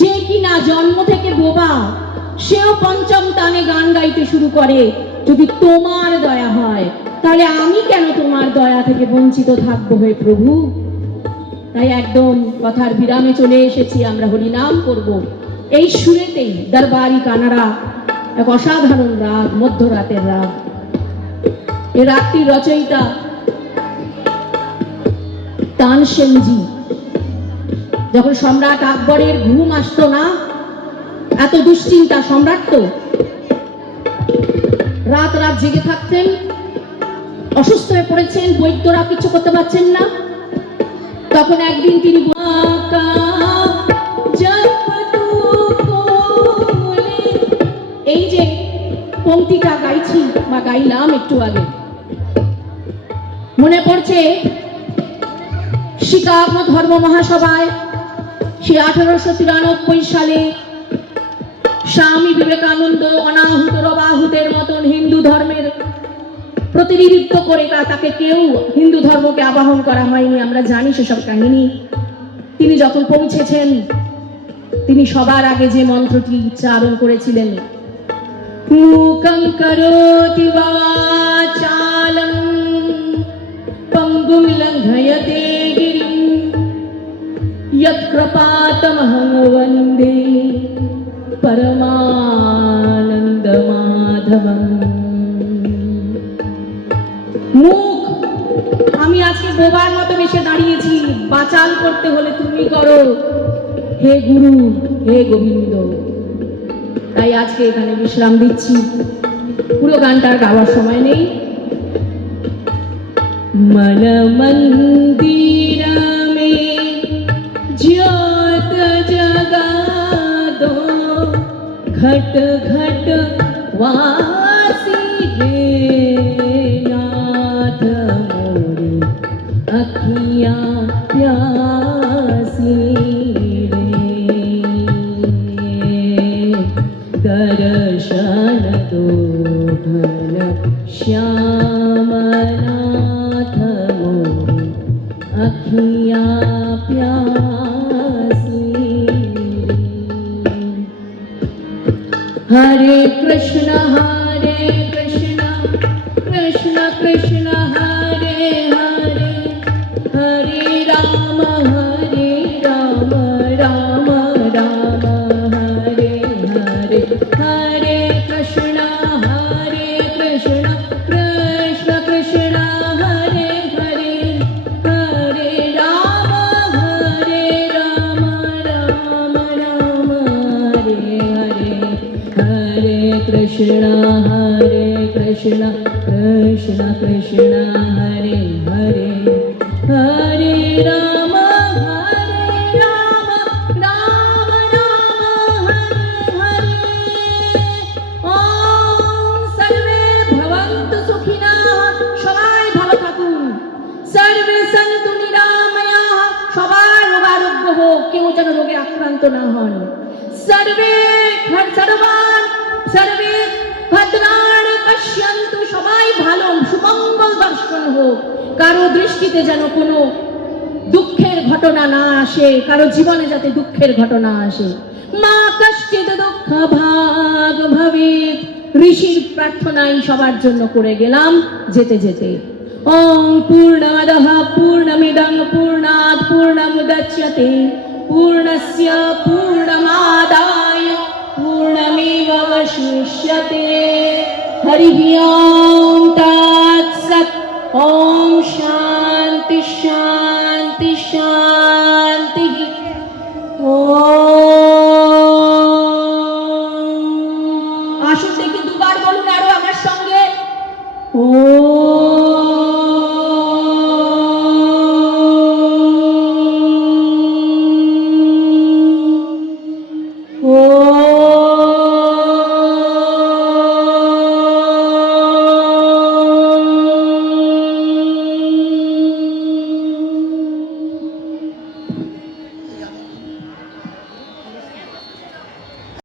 যে কিনা জন্ম থেকে বোবা সেও পঞ্চম তানে গান গাইতে শুরু করে। যদি তোমার দয়া হয় তাহলে আমি কেন তোমার দয়া থেকে বঞ্চিত থাকবো হে প্রভু। তাই একদম কথার বিরামে চলে এসেছি, আমরা হরিনাম করব। এই সুরেতেই দরবারি কানাড়া এক অসাধারণ রাগ, মধ্যরাতের রাগ। এই রাগটির রচয়িতা তানসেনজি। যখন সম্রাট আকবরের ঘুম আসতো না, এত দুশ্চিন্তা, সম্রাট তো রাত রাত জেগে থাকতেন, অসুস্থ হয়ে পড়েছেন, বৈদ্যরা কিছু করতে পারছেন না। তখন একদিন তিনি এই যে পংক্তিটা গাইছি বা গাইলাম একটু আগে, মনে পড়ছে শিকাগো ধর্ম মহাসভায় সে 1893 সালে স্বামী বিবেকানন্দ অনাহুত রবাহুতের মতন হিন্দু ধর্মের প্রতিনিধিত্ব করে, তাকে কেউ হিন্দু ধর্মকে আবাহন করা হয়নি, আমরা জানি সেসব কাহিনী। তিনি যখন পৌঁছেছেন, তিনি সবার আগে যে মন্ত্রটি উচ্চারণ করেছিলেন, মূকং করোতি বাচালং পঙ্গুম লঙ্ঘয়তে গিরিম यत्कृपातमहं वन्दे परमानन्दमाधवम्। মুখ আমি আজকে বোবার মতো এসে দাঁড়িয়েছি, বাচাল করতে হলে তুমি করো হে গুরু, হে গোবিন্দ। তাই আজকে এখানে বিশ্রাম দিচ্ছি, পুরো গানটার গাওয়ার সময় নেই। मन मंदिर में ज्योत जगा दो, घट घट वासी हे नाथ मोरे अखियां प्यासी रे। दर्शन दो घन श्याम अखियां प्यासी। हरे कृष्ण कृष्ण कृष्ण हरे हरे, हरे राम राम राम हरे हरे। हरे कृष्ण कृष्ण कृष्ण हरे हरे, कृष्ण हरे कृष्ण कृष्ण कृष्ण हरे हरे हरे राम राम राम हरे हरे ओम सर्वे भवन्तु सुखिनः সবাই ভালো থাকুন सर्वे सन्तु निरामयाः সবার রোগারোগ্য হোক কেউ যেন রোগে আক্রান্ত না হন सर्वे सर्वे भद्राणि पश्यन्तु সবাই ভালো সুমঙ্গল দর্শন হোক কারো দৃষ্টিতে যেন কোনো দুঃখের ঘটনা না আসে কারো জীবনে যাতে দুঃখের ঘটনা আসে মা কষ্টিত দুঃখ ভাগ ভবেত ঋষির প্রার্থনাই সবার জন্য করে গেলাম যেতে যেতে ওম পূর্ণমদঃ পূর্ণমিদং পূর্ণাৎ পূর্ণমুদচ্যতে पूर्णस्य पूर्णमादाय पूर्णमेवावशिष्यते हरिः ओम तत्सत् ओम शांति शांति शांति ओम আসুন দেখি দুবার বলুন আরো আমার সঙ্গে ওম